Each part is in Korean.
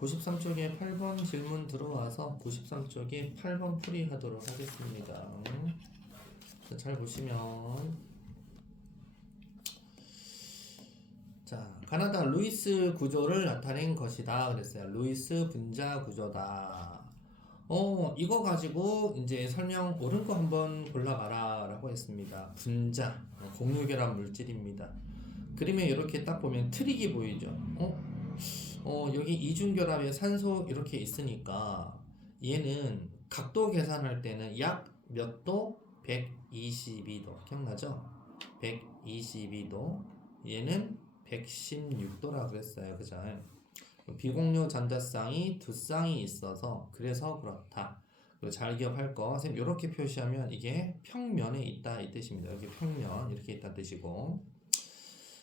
93쪽에 8번 질문 들어와서 93쪽에 8번 풀이하도록 하겠습니다. 잘 보시면 자, 가나다 루이스 구조를 나타낸 것이다 그랬어요. 루이스 분자 구조다. 이거 가지고 이제 설명 옳은 거 한번 골라봐라 라고 했습니다. 분자, 공유결합 물질입니다. 그림에 이렇게 딱 보면 트릭이 보이죠. 여기 이중결합에 산소 이렇게 있으니까 얘는 각도 계산할 때는 약 몇 도? 122도. 기억나죠? 122도. 얘는 116도라 그랬어요. 그죠? 비공유 전자쌍이 두 쌍이 있어서 그래서 그렇다. 잘 기억할 거. 선생님 이렇게 표시하면 이게 평면에 있다 이 뜻입니다. 여기 평면 이렇게 있다 뜻이고.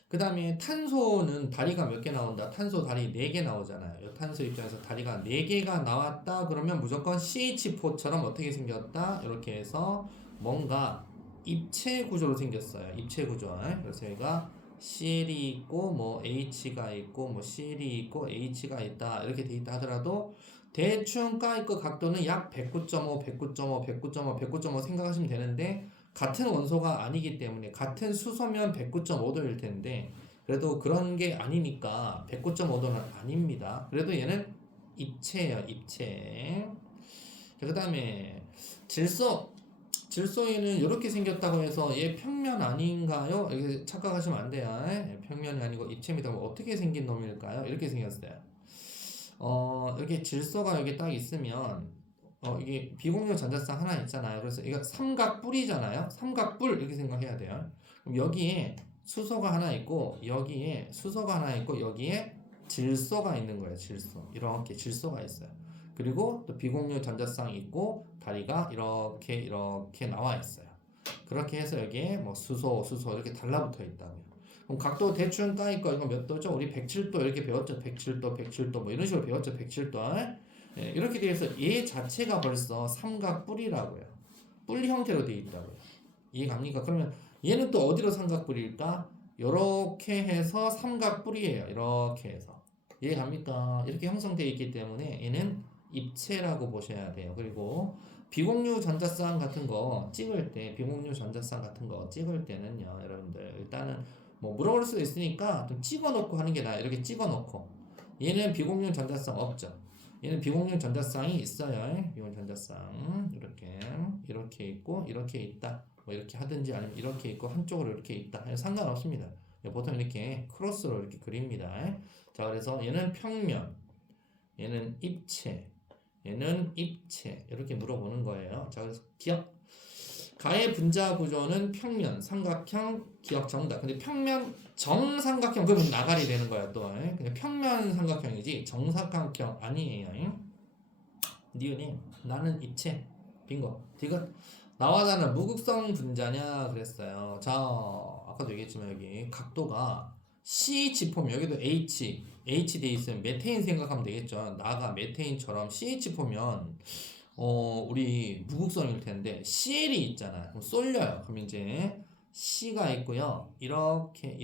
그 다음에 탄소는 다리가 몇 개 나온다? 탄소 다리 4개 나오잖아요. 탄소 입장에서 다리가 4개가 나왔다 그러면 무조건 CH4처럼 어떻게 생겼다? 이렇게 해서 뭔가 입체 구조로 생겼어요. 입체 구조. 그래서 여기가 CL이 있고 뭐 H가 있고 뭐 CL이 있고 H가 있다 이렇게 돼 있다 하더라도 대충 까이거 각도는 약 109.5, 109.5, 109.5, 109.5 생각하시면 되는데 같은 원소가 아니기 때문에 같은 수소면 109.5도일 텐데 그래도 그런 게 아니니까 109.5도는 아닙니다. 그래도 얘는 입체예요. 입체. 그 다음에 질소에는 이렇게 생겼다고 해서 얘 평면 아닌가요? 이렇게 착각하시면 안 돼요. 평면이 아니고 입체입니다. 어떻게 생긴 놈일까요? 이렇게 생겼어요. 이렇게 질소가 여기 딱 있으면 이게 비공유 전자쌍 하나 있잖아요. 그래서 이거 삼각뿔이잖아요. 삼각뿔 이렇게 생각해야 돼요. 그럼 여기에 수소가 하나 있고 여기에 수소가 하나 있고 여기에 질소가 있는 거예요. 질소. 이렇게 질소가 있어요. 그리고 또 비공유 전자쌍이 있고 다리가 이렇게 나와 있어요. 그렇게 해서 여기에 뭐 수소 이렇게 달라붙어 있다고요. 그럼 각도 대충 까이거 이거 몇 도죠? 우리 107도 이렇게 배웠죠. 107도 뭐 이런 식으로 배웠죠. 107도. 네, 이렇게 되어 있어 얘 자체가 벌써 삼각뿔이라고요. 뿔 형태로 되어 있다고요. 이해갑니까? 그러면 얘는 또 어디로 삼각뿔일까? 이렇게 해서 삼각뿔이에요. 이렇게 해서 이해갑니까? 이렇게 형성되어 있기 때문에 얘는 입체라고 보셔야 돼요. 그리고 비공유 전자쌍 같은 거 찍을 때 비공유 전자쌍 같은 거 찍을 때는요, 여러분들 일단은 뭐 물어볼 수도 있으니까 좀 찍어놓고 하는 게 나아요. 이렇게 찍어놓고 얘는 비공유 전자쌍 없죠. 얘는 비공유 전자쌍이 있어요. 비공유 전자쌍 이렇게 있고 이렇게 있다. 뭐 이렇게 하든지 아니면 이렇게 있고 한쪽으로 이렇게 있다. 상관없습니다. 보통 이렇게 크로스로 이렇게 그립니다. 자, 그래서 얘는 평면, 얘는 입체, 얘는 입체 이렇게 물어보는 거예요. 자, 그래서 기억. 가의 분자 구조는 평면, 삼각형, 기억 정답. 근데 평면 정삼각형 그러면 나가리 되는 거야 또. 그냥 평면 삼각형이지 정삼각형 아니에요. 니은이 나는 입체. 빙고. 디귿. 나와 나는 무극성 분자냐 그랬어요. 자, 아까도 얘기했지만 여기 각도가 CH4면 여기도 H 돼 있으면 메테인 생각하면 되겠죠. 나가 메테인처럼 CH4면 우리 무극성일 텐데 CL이 있잖아. 그럼 쏠려요. 그럼 이제 C가 있고요. 이렇게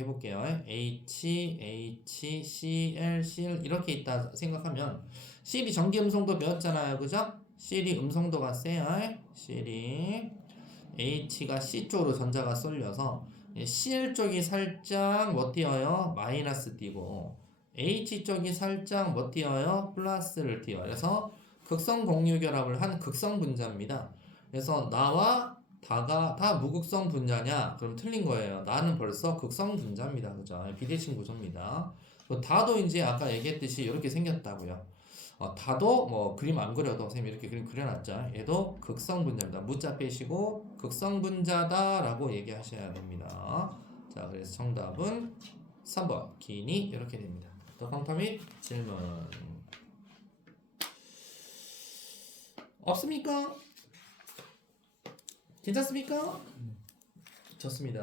해볼게요. H, Cl 이렇게 있다 생각하면 Cl이 전기 음성도 배웠잖아요. 그죠? Cl이 음성도가 세요. Cl이 H가 C 쪽으로 전자가 쏠려서 Cl 쪽이 살짝 뭐 띄어요? 마이너스 띄고 H 쪽이 살짝 뭐 띄어요? 플러스를 띄어요. 그래서 극성 공유 결합을 한 극성 분자입니다. 그래서 나와 다가 다 무극성 분자냐? 그럼 틀린 거예요. 나는 벌써 극성 분자입니다. 그죠? 비대칭 구조입니다. 다도 이제 아까 얘기했듯이 이렇게 생겼다고요. 다도 뭐 그림 안 그려도 선생님이 이렇게 그림 그려놨죠. 얘도 극성 분자입니다. 무자 빼시고 극성 분자다라고 얘기하셔야 됩니다. 자, 그래서 정답은 3번 기인이 이렇게 됩니다. 더 강타 및 질문 없습니까? 괜찮습니까? 좋습니다.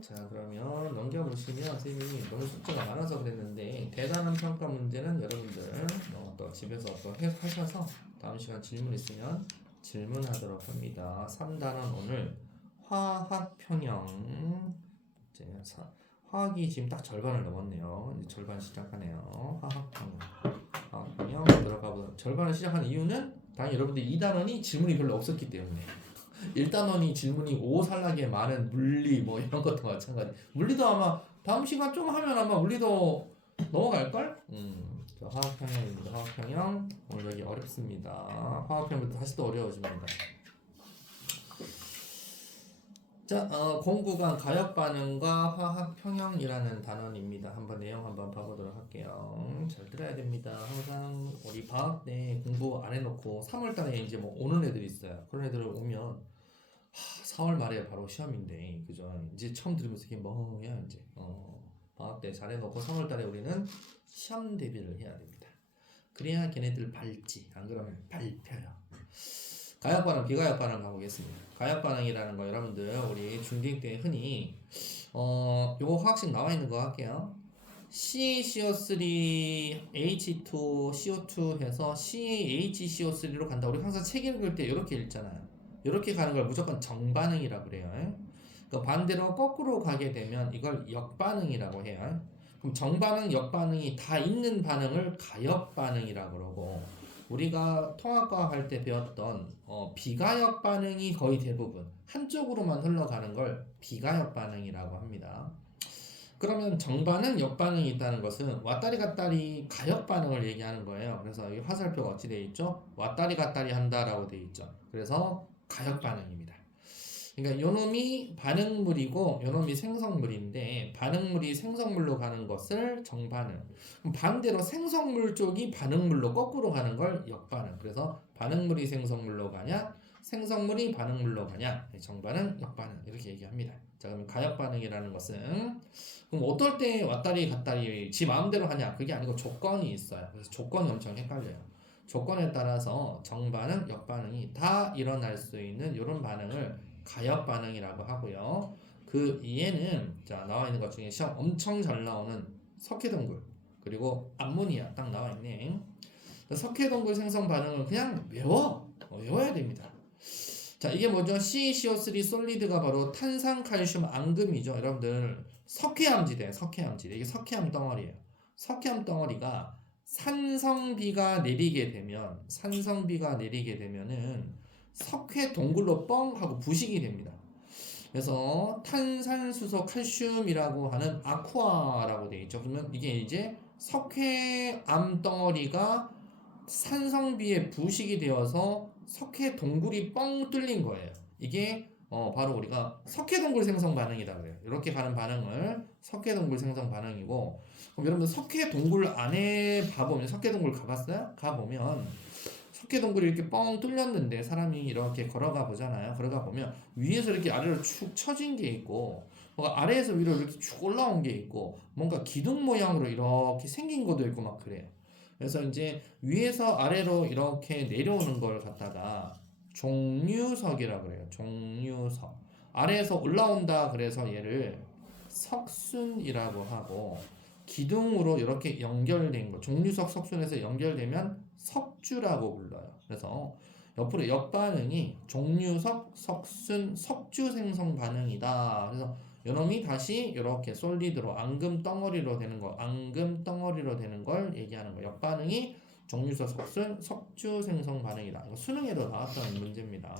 자, 그러면 넘겨보시면 선생님이 너무 숙제가 많아서 그랬는데 대단한 평가 문제는 여러분들 또 집에서 또 하셔서 다음 시간 질문 있으면 질문하도록 합니다. 3단원 오늘 화학평형 화학이 지금 딱 절반을 넘었네요. 이제 절반 시작하네요. 화학평형 들어가 보자. 절반을 시작하는 이유는 당연히 여러분들 2단원이 질문이 별로 없었기 때문에 1단원이 질문이 오살나게 많은 물리 뭐 이런 것도 마찬가지. 물리도 아마 다음 시간 좀 하면 아마 물리도 넘어갈걸? 화학평형입니다. 화학평형 오늘 여기 어렵습니다. 화학평형부터 다시 또 어려워집니다. 자, 공구간 가역반응과 화학평형이라는 단원입니다. 한번 내용 한번 봐보도록 할게요. 잘 들어야 됩니다. 항상 우리 방학 때 공부 안 해놓고 3월달에 이제 뭐 오는 애들이 있어요. 그런 애들 오면 4월 말에 바로 시험인데, 그죠? 이제 처음 들으면서 이게 뭐야 이제 방학 때 잘 해놓고 3월달에 우리는 시험 대비를 해야 됩니다. 그래야 걔네들 밝지. 안 그러면 밟혀요. 가역반응, 비가역반응 가보겠습니다. 가역반응이라는 거 여러분들 우리 중딩 때 흔히 요거 화학식 나와 있는 거 할게요. CaCO3, H2, CO2 해서 CaHCO3로 간다. 우리 항상 책 읽을 때 이렇게 읽잖아요. 이렇게 가는 걸 무조건 정반응이라고 그래요. 그러니까 반대로 거꾸로 가게 되면 이걸 역반응이라고 해요. 그럼 정반응, 역반응이 다 있는 반응을 가역반응이라고 그러고, 우리가 통합과학 할 때 배웠던 비가역 반응이 거의 대부분 한쪽으로만 흘러가는 걸 비가역 반응이라고 합니다. 그러면 정반응, 역반응이 있다는 것은 왔다리 갔다리 가역 반응을 얘기하는 거예요. 그래서 이 화살표가 어찌 되어 있죠? 왔다리 갔다리 한다라고 되어 있죠. 그래서 가역 반응입니다. 그러니까 요놈이 반응물이고 요놈이 생성물인데, 반응물이 생성물로 가는 것을 정반응, 그럼 반대로 생성물 쪽이 반응물로 거꾸로 가는 걸 역반응. 그래서 반응물이 생성물로 가냐, 생성물이 반응물로 가냐, 정반응, 역반응 이렇게 얘기합니다. 자, 그럼 가역반응이라는 것은 그럼 어떨 때 왔다리 갔다리 지 마음대로 하냐, 그게 아니고 조건이 있어요. 그래서 조건이 엄청 헷갈려요. 조건에 따라서 정반응, 역반응이 다 일어날 수 있는 이런 반응을 가역 반응이라고 하고요. 그 이해는 자, 나와 있는 것 중에 시험 엄청 잘 나오는 석회동굴 그리고 암모니아 딱 나와 있네. 석회동굴 생성 반응을 그냥 외워야 됩니다. 자, 이게 뭐죠? CaCO3 솔리드가 바로 탄산, 칼슘, 앙금이죠. 여러분들 석회암지대 이게 석회암 덩어리예요. 석회암 덩어리가 산성비가 내리게 되면은 석회 동굴로 뻥 하고 부식이 됩니다. 그래서 탄산수소 칼슘이라고 하는 아쿠아라고 되어 있죠. 그러면 이게 이제 석회암 덩어리가 산성비에 부식이 되어서 석회 동굴이 뻥 뚫린 거예요. 이게 바로 우리가 석회 동굴 생성 반응이라고 해요. 이렇게 가는 반응을 석회 동굴 생성 반응이고, 그럼 여러분 석회 동굴 안에 봐보면, 석회 동굴 가봤어요? 가보면 석회동굴이 이렇게 뻥 뚫렸는데 사람이 이렇게 걸어가 보잖아요. 걸어가 보면 위에서 이렇게 아래로 축 처진 게 있고, 뭔가 아래에서 위로 이렇게 쭉 올라온 게 있고, 뭔가 기둥 모양으로 이렇게 생긴 것도 있고 막 그래요. 그래서 이제 위에서 아래로 이렇게 내려오는 걸 갖다가 종류석이라고 그래요. 종류석. 아래에서 올라온다 그래서 얘를 석순이라고 하고, 기둥으로 이렇게 연결된 거, 종류석 석순에서 연결되면 석주라고 불러요. 그래서 옆으로 역반응이 종류석, 석순, 석주 생성 반응이다. 그래서 요놈이 다시 이렇게 솔리드로 앙금 덩어리로 되는 걸 얘기하는 거. 역반응이 종류석, 석순, 석주 생성 반응이다. 이거 수능에도 나왔던 문제입니다.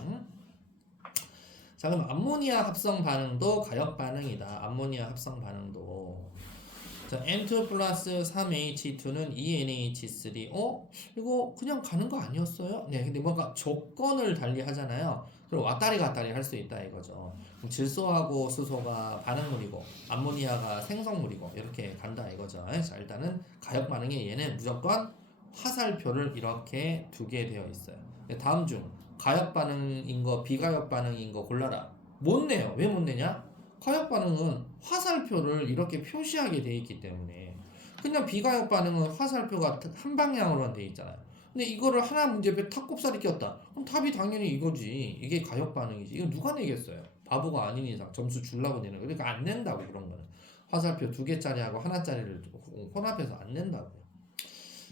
자, 그럼 암모니아 합성 반응도 가역 반응이다. 암모니아 합성 반응도. 자, N2 플러스 3H2는 2NH3. 이거 그냥 가는 거 아니었어요? 네, 근데 뭔가 조건을 달리 하잖아요. 그럼 왔다리 갔다리 할 수 있다 이거죠. 그럼 질소하고 수소가 반응물이고 암모니아가 생성물이고 이렇게 간다 이거죠. 자, 일단은 가역 반응에 얘는 무조건 화살표를 이렇게 두게 되어 있어요. 다음 중 가역 반응인 거, 비가역 반응인 거 골라라. 못 내요. 왜 못 내냐? 가역 반응은 화살표를 이렇게 표시하게 돼 있기 때문에. 그냥 비가역 반응은 화살표가 한 방향으로만 돼 있잖아요. 근데 이거를 하나 문제표에 탁 곱살이 꼈다. 그럼 답이 당연히 이거지. 이게 가역 반응이지. 이거 누가 내겠어요? 바보가 아닌 이상 점수 주려고 내는 거. 그러니까 안 낸다고, 그런 거는. 화살표 2개짜리하고 하나짜리를 혼합해서 안 낸다고요.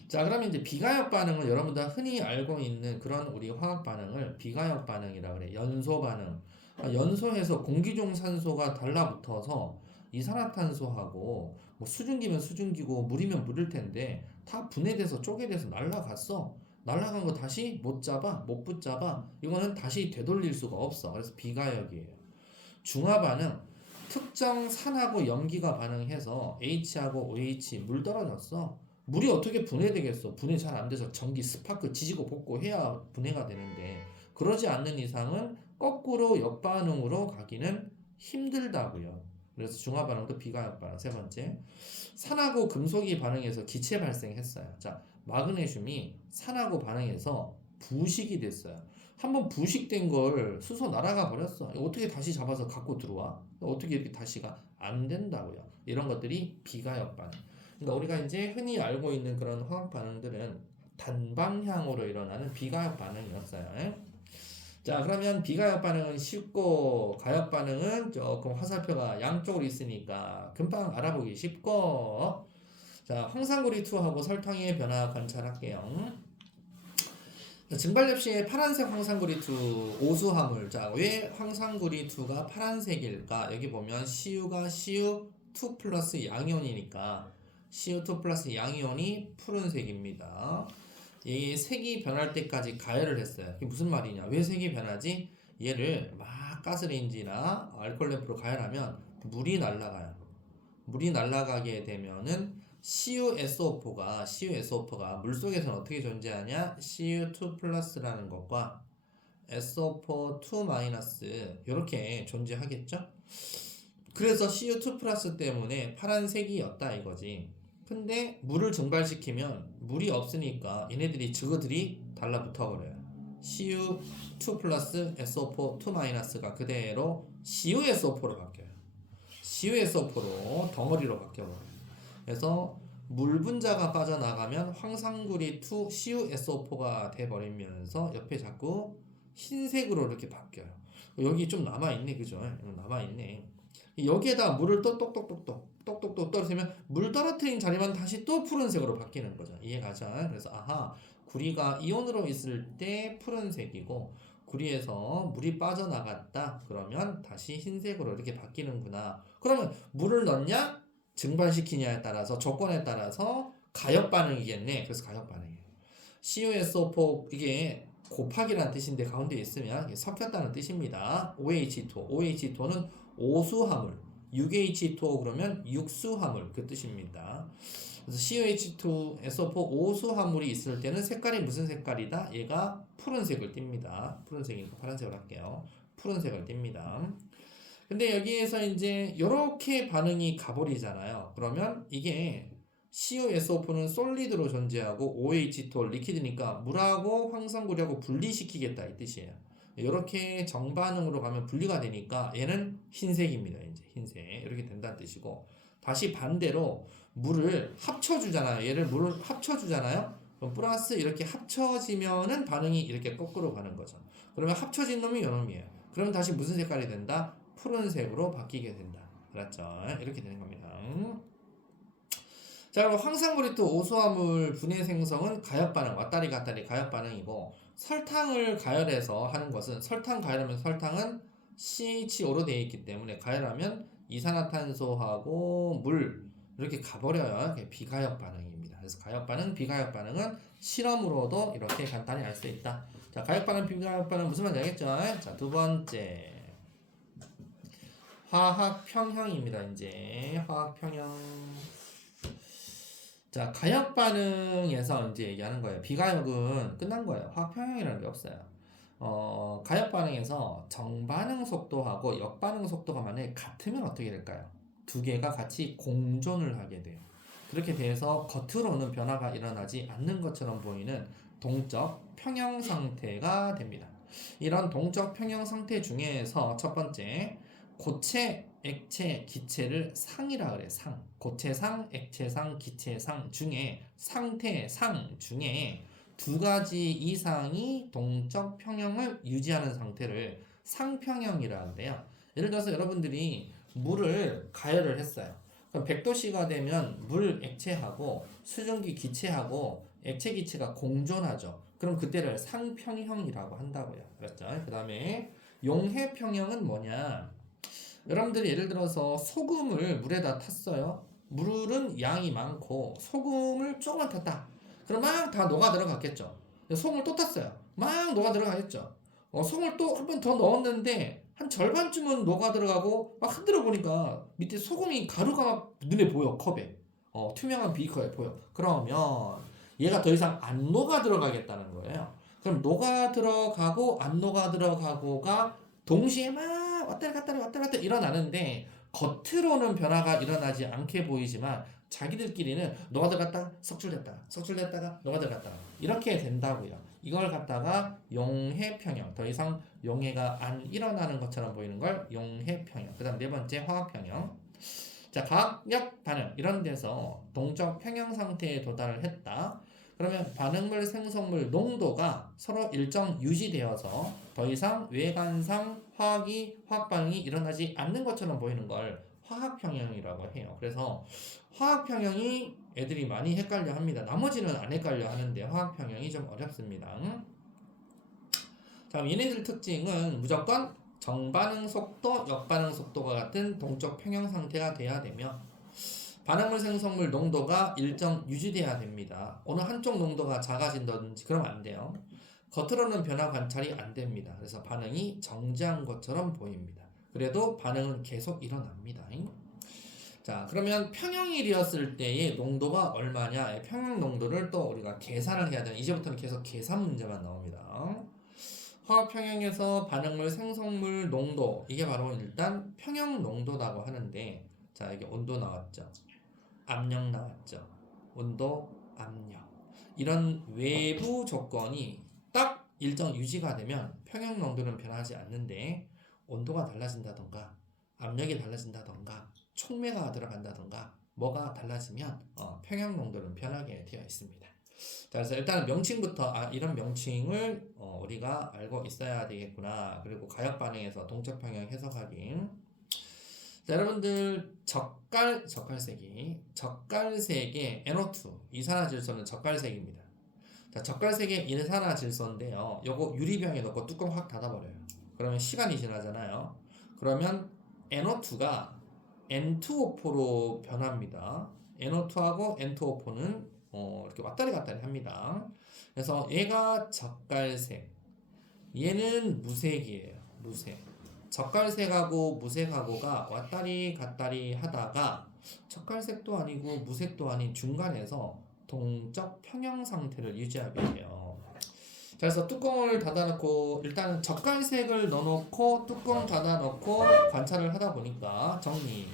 자, 그러면 이제 비가역 반응은 여러분들 흔히 알고 있는 그런 우리 화학 반응을 비가역 반응이라고 그래. 연소 반응. 연소해서 공기 중 산소가 달라붙어서 이산화탄소하고 뭐 수증기면 수증기고 물이면 물일 텐데 다 분해돼서 쪼개돼서 날아갔어. 날아간 거 다시 못 잡아, 못 붙잡아. 이거는 다시 되돌릴 수가 없어. 그래서 비가역이에요. 중화 반응, 특정 산하고 염기가 반응해서 H하고 OH 물 떨어졌어. 물이 어떻게 분해되겠어? 분해 잘 안 돼서 전기 스파크 지지고 볶고 해야 분해가 되는데 그러지 않는 이상은 거꾸로 역반응으로 가기는 힘들다고요. 그래서 중화 반응도 비가역 반응. 세 번째, 산하고 금속이 반응해서 기체 발생했어요. 자, 마그네슘이 산하고 반응해서 부식이 됐어요. 한번 부식된 걸 수소 날아가 버렸어. 어떻게 다시 잡아서 갖고 들어와? 어떻게 이렇게 다시가 안 된다고요. 이런 것들이 비가역 반응. 그러니까 우리가 이제 흔히 알고 있는 그런 화학 반응들은 단방향으로 일어나는 비가역 반응이었어요. 자, 그러면 비가역 반응은 쉽고 가역 반응은 조금 화살표가 양쪽으로 있으니까 금방 알아보기 쉽고. 자, 황산고리2하고 설탕의 변화 관찰할게요. 증발엽 시에 파란색 황산고리2 오수화물. 자, 왜 황산고리2가 파란색일까? 여기 보면 CU가 CU2 플러스 양이온이니까 CU2 플러스 양이온이 푸른색입니다. 이 색이 변할 때까지 가열을 했어요. 이게 무슨 말이냐? 왜 색이 변하지? 얘를 막 가스레인지나 알코올 램프로 가열하면 물이 날아가요. 물이 날아가게 되면은 CuSO4가 물속에서는 어떻게 존재하냐? Cu2 플러스라는 것과 SO4 2 마이너스 이렇게 존재하겠죠? 그래서 Cu2 플러스 때문에 파란색이었다 이거지. 근데 물을 증발시키면 물이 없으니까 얘네들이 저거들이 달라붙어 버려요. Cu2 플러스 SO4 2 마이너스가 그대로 CuSO4로 바뀌어요. CuSO4로 덩어리로 바뀌어버려요. 그래서 물 분자가 빠져나가면 황산구리2 CuSO4가 돼버리면서 옆에 자꾸 흰색으로 이렇게 바뀌어요. 여기 좀 남아있네, 그죠? 남아있네. 여기에다 물을 또 똑똑똑 떨어뜨리면 물 떨어뜨린 자리만 다시 또 푸른색으로 바뀌는 거죠. 이해가죠? 그래서 아하, 구리가 이온으로 있을 때 푸른색이고 구리에서 물이 빠져나갔다 그러면 다시 흰색으로 이렇게 바뀌는구나. 그러면 물을 넣냐 증발시키냐에 따라서 조건에 따라서 가역 반응이겠네. 그래서 가역 반응이에요. CuSO4 이게 곱하기라는 뜻인데 가운데 있으면 섞였다는 뜻입니다. OH2는 오수화물, 6H2O 그러면 육수화물 그 뜻입니다. 그래서 COH2SO4 오수화물이 있을 때는 색깔이 무슨 색깔이다? 얘가 푸른색을 띱니다. 푸른색이니까 파란색을 할게요. 푸른색을 띱니다. 근데 여기에서 이제 이렇게 반응이 가버리잖아요. 그러면 이게 CuSO4는 솔리드로 존재하고 OH2 리퀴드니까 물하고 황산고리하고 분리시키겠다 이 뜻이에요. 이렇게 정반응으로 가면 분리가 되니까 얘는 흰색입니다. 이제 흰색 이렇게 된다는 뜻이고 다시 반대로 물을 합쳐주잖아요. 얘를 물을 합쳐주잖아요. 그럼 플러스 이렇게 합쳐지면은 반응이 이렇게 거꾸로 가는 거죠. 그러면 합쳐진 놈이 이 놈이에요. 그럼 다시 무슨 색깔이 된다? 푸른색으로 바뀌게 된다. 그렇죠? 이렇게 되는 겁니다. 자, 그럼 황산고리2 오수화물 분해 생성은 가역 반응, 왔다리 갔다리 가역 반응이고 설탕을 가열해서 하는 것은 설탕 가열하면 설탕은 CH5로 되어 있기 때문에 가열하면 이산화탄소하고 물 이렇게 가버려요. 비가역 반응입니다. 그래서 가역 반응, 비가역 반응은 실험으로도 이렇게 간단히 알 수 있다. 자, 가역 반응, 비가역 반응 무슨 말인지 알겠죠? 자, 두 번째 화학 평형입니다. 이제 화학 평형. 자, 가역 반응에서 이제 얘기하는 거예요. 비가역은 끝난 거예요. 화학 평형이라는 게 없어요. 가역 반응에서 정반응 속도하고 역반응 속도가 만약에 같으면 어떻게 될까요? 두 개가 같이 공존을 하게 돼요. 그렇게 돼서 겉으로는 변화가 일어나지 않는 것처럼 보이는 동적 평형 상태가 됩니다. 이런 동적 평형 상태 중에서 첫 번째, 고체, 액체, 기체를 상이라 그래. 상. 고체상, 액체상, 기체상 중에 상태상 중에 두 가지 이상이 동적 평형을 유지하는 상태를 상평형이라 그래요. 예를 들어서 여러분들이 물을 가열을 했어요. 그럼 100도씨가 되면 물 액체하고 수증기 기체하고 액체 기체가 공존하죠. 그럼 그때를 상평형이라고 한다고요. 그렇죠? 그 다음에 용해평형은 뭐냐? 여러분들이 예를 들어서 소금을 물에다 탔어요. 물은 양이 많고 소금을 조금만 탔다. 그럼 막 다 녹아 들어갔겠죠. 소금을 또 탔어요. 막 녹아 들어가겠죠. 소금을 또 한 번 더 넣었는데 한 절반쯤은 녹아 들어가고 막 흔들어 보니까 밑에 소금이 가루가 막 눈에 보여. 컵에. 투명한 비커에 보여. 그러면 얘가 더 이상 안 녹아 들어가겠다는 거예요. 그럼 녹아 들어가고 안 녹아 들어가고가 동시에 막 왔다리 갔다리 왔다리 갔다리 일어나는데 겉으로는 변화가 일어나지 않게 보이지만 자기들끼리는 녹아 들어갔다가 석출됐다가 석출됐다가 녹아 들어갔다가 이렇게 된다고요. 이걸 갖다가 용해평형, 더 이상 용해가 안 일어나는 것처럼 보이는 걸 용해평형. 그 다음 네 번째 화학평형. 자, 과학력 반응 이런 데서 동적 평형 상태에 도달을 했다. 그러면 반응물 생성물 농도가 서로 일정 유지되어서 더 이상 외관상 화학 반응이 일어나지 않는 것처럼 보이는 걸 화학평형이라고 해요. 그래서 화학평형이 애들이 많이 헷갈려 합니다. 나머지는 안 헷갈려 하는데 화학평형이 좀 어렵습니다. 자, 얘네들 특징은 무조건 정반응 속도, 역반응 속도가 같은 동적 평형 상태가 돼야 되며 반응물 생성물 농도가 일정 유지돼야 됩니다. 어느 한쪽 농도가 작아진다든지 그러면 안 돼요. 겉으로는 변화 관찰이 안 됩니다. 그래서 반응이 정지한 것처럼 보입니다. 그래도 반응은 계속 일어납니다. 자, 그러면 평형일이었을 때의 농도가 얼마냐? 평형 농도를 또 우리가 계산을 해야 되는, 이제부터는 계속 계산 문제만 나옵니다. 화학 평형에서 반응물 생성물 농도, 이게 바로 일단 평형 농도라고 하는데, 자, 이게 온도 나왔죠. 압력 나왔죠. 온도, 압력. 이런 외부 조건이 딱 일정 유지가 되면 평형 농도는 변하지 않는데 온도가 달라진다던가 압력이 달라진다던가 촉매가 들어간다던가 뭐가 달라지면 평형 농도는 변하게 되어 있습니다. 자, 그래서 일단 명칭부터 이런 명칭을 우리가 알고 있어야 되겠구나. 그리고 가역 반응에서 동적 평형 해석하기. 자, 여러분들 젓갈색의 NO2 이산화질소는 젓갈색입니다. 자, 젓갈색의 이산화질소인데요. 요거 유리병에 넣고 뚜껑 확 닫아버려요. 그러면 시간이 지나잖아요. 그러면 NO2가 N2O4로 변합니다. NO2하고 N2O4는 이렇게 왔다리 갔다리 합니다. 그래서 얘가 젓갈색, 얘는 무색이에요. 무색. 젓갈색하고 무색하고가 왔다리 갔다리 하다가 젓갈색도 아니고 무색도 아닌 중간에서 동적 평형 상태를 유지하게 돼요. 자, 그래서 뚜껑을 닫아놓고 일단은 젓갈색을 넣어놓고 뚜껑 닫아놓고 관찰을 하다 보니까 정리.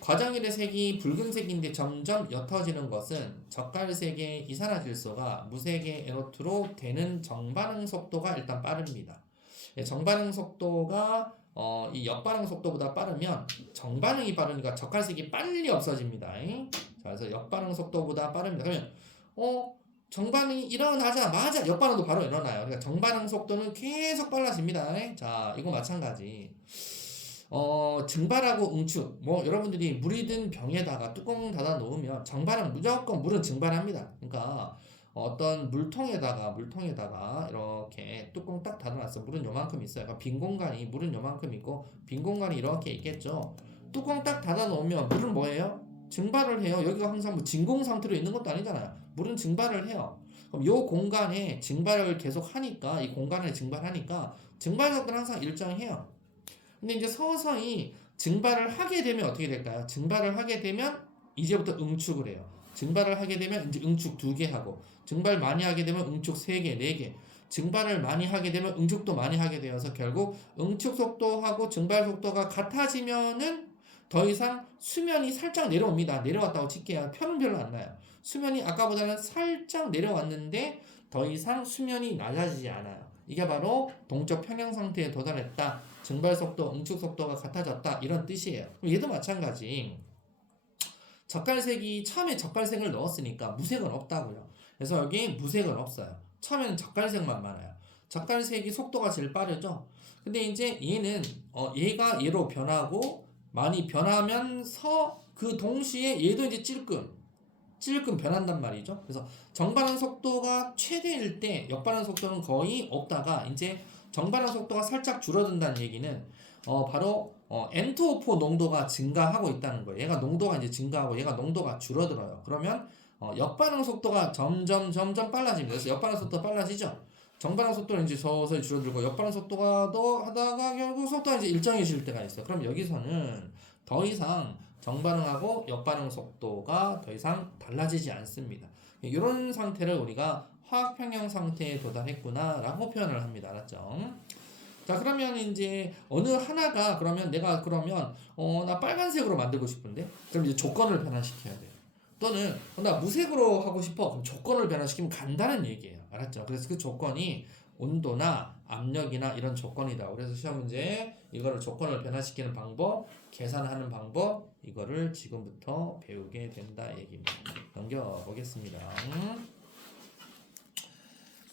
과정일의 색이 붉은색인데 점점 옅어지는 것은 젓갈색의 이산화질소가 무색의 NO2로 되는 정반응 속도가 일단 빠릅니다. 정반응 속도가 이 역반응 속도보다 빠르면 정반응이 빠르니까 젓갈색이 빨리 없어집니다. 자, 그래서 역반응 속도보다 빠릅니다. 그러면 정반응이 일어나자마자 역반응도 바로 일어나요. 그러니까 정반응 속도는 계속 빨라집니다. 자, 이거 마찬가지. 증발하고 응축. 여러분들이 물이 든 병에다가 뚜껑 닫아 놓으면 정반응 무조건 물은 증발합니다. 그러니까 어떤 물통에다가 이렇게 뚜껑 딱 닫아놨어. 물은 요만큼 있어요. 그러니까 빈 공간이 물은 요만큼 있고 빈 공간이 이렇게 있겠죠. 뚜껑 딱 닫아 놓으면 물은 뭐예요? 증발을 해요. 여기가 항상 뭐 진공 상태로 있는 것도 아니잖아요. 물은 증발을 해요. 그럼 요 공간에 증발을 계속 하니까 이 공간에 증발하니까 증발 속도는 항상 일정해요. 근데 이제 서서히 증발을 하게 되면 어떻게 될까요? 증발을 하게 되면 이제부터 응축을 해요. 증발을 하게 되면 이제 응축 2개 하고, 증발 많이 하게 되면 응축 3개, 4개, 증발을 많이 하게 되면 응축도 많이 하게 되어서 결국 응축 속도하고 증발 속도가 같아지면은 더 이상 수면이 살짝 내려옵니다. 내려왔다고 칠게요. 편은 별로 안 나요. 수면이 아까보다는 살짝 내려왔는데 더 이상 수면이 낮아지지 않아요. 이게 바로 동적 평형 상태에 도달했다. 증발 속도, 응축 속도가 같아졌다. 이런 뜻이에요. 얘도 마찬가지. 젓갈색이 처음에 젓갈색을 넣었으니까 무색은 없다고요. 그래서 여기 무색은 없어요. 처음에는 젓갈색만 많아요. 젓갈색이 속도가 제일 빠르죠. 근데 이제 얘는 얘가 얘로 변하고 많이 변하면서 그 동시에 얘도 이제 찔끔 변한단 말이죠. 그래서 정반응 속도가 최대일 때 역반응 속도는 거의 없다가 이제 정반응 속도가 살짝 줄어든다는 얘기는 바로 N2O4 농도가 증가하고 있다는 거예요. 얘가 농도가 이제 증가하고 얘가 농도가 줄어들어요. 그러면 역반응 속도가 점점 빨라집니다. 그래서 역반응 속도가 빨라지죠. 정반응 속도는 이제 서서히 줄어들고 역반응 속도가 더 하다가 결국 속도가 이제 일정해질 때가 있어요. 그럼 여기서는 더 이상 정반응하고 역반응 속도가 더 이상 달라지지 않습니다. 이런 상태를 우리가 화학평형 상태에 도달했구나라고 표현을 합니다. 알았죠? 자, 그러면 이제 어느 하나가 그러면 내가 그러면 나 빨간색으로 만들고 싶은데 그럼 이제 조건을 변화시켜야 돼요. 또는 나 무색으로 하고 싶어. 그럼 조건을 변화시키면 간다는 얘기예요. 알았죠? 그래서 그 조건이 온도나 압력이나 이런 조건이다. 그래서 시험 문제 이거를 조건을 변화시키는 방법, 계산하는 방법 이거를 지금부터 배우게 된다 얘기입니다. 넘겨보겠습니다.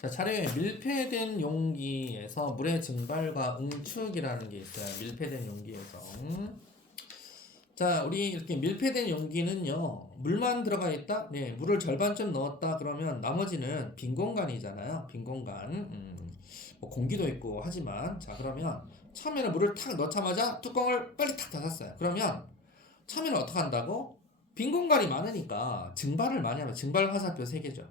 자, 차례 밀폐된 용기에서 물의 증발과 응축이라는 게 있어요. 밀폐된 용기에서. 자, 우리 이렇게 밀폐된 용기는요, 물만 들어가 있다? 네, 물을 절반쯤 넣었다 그러면 나머지는 빈 공간이잖아요. 빈 공간. 뭐 공기도 있고 하지만, 자, 그러면 처음에는 물을 탁 넣자마자 뚜껑을 빨리 탁 닫았어요. 그러면 처음에는 어떻게 한다고? 빈 공간이 많으니까 증발을 많이 하면 증발 화살표 3개죠.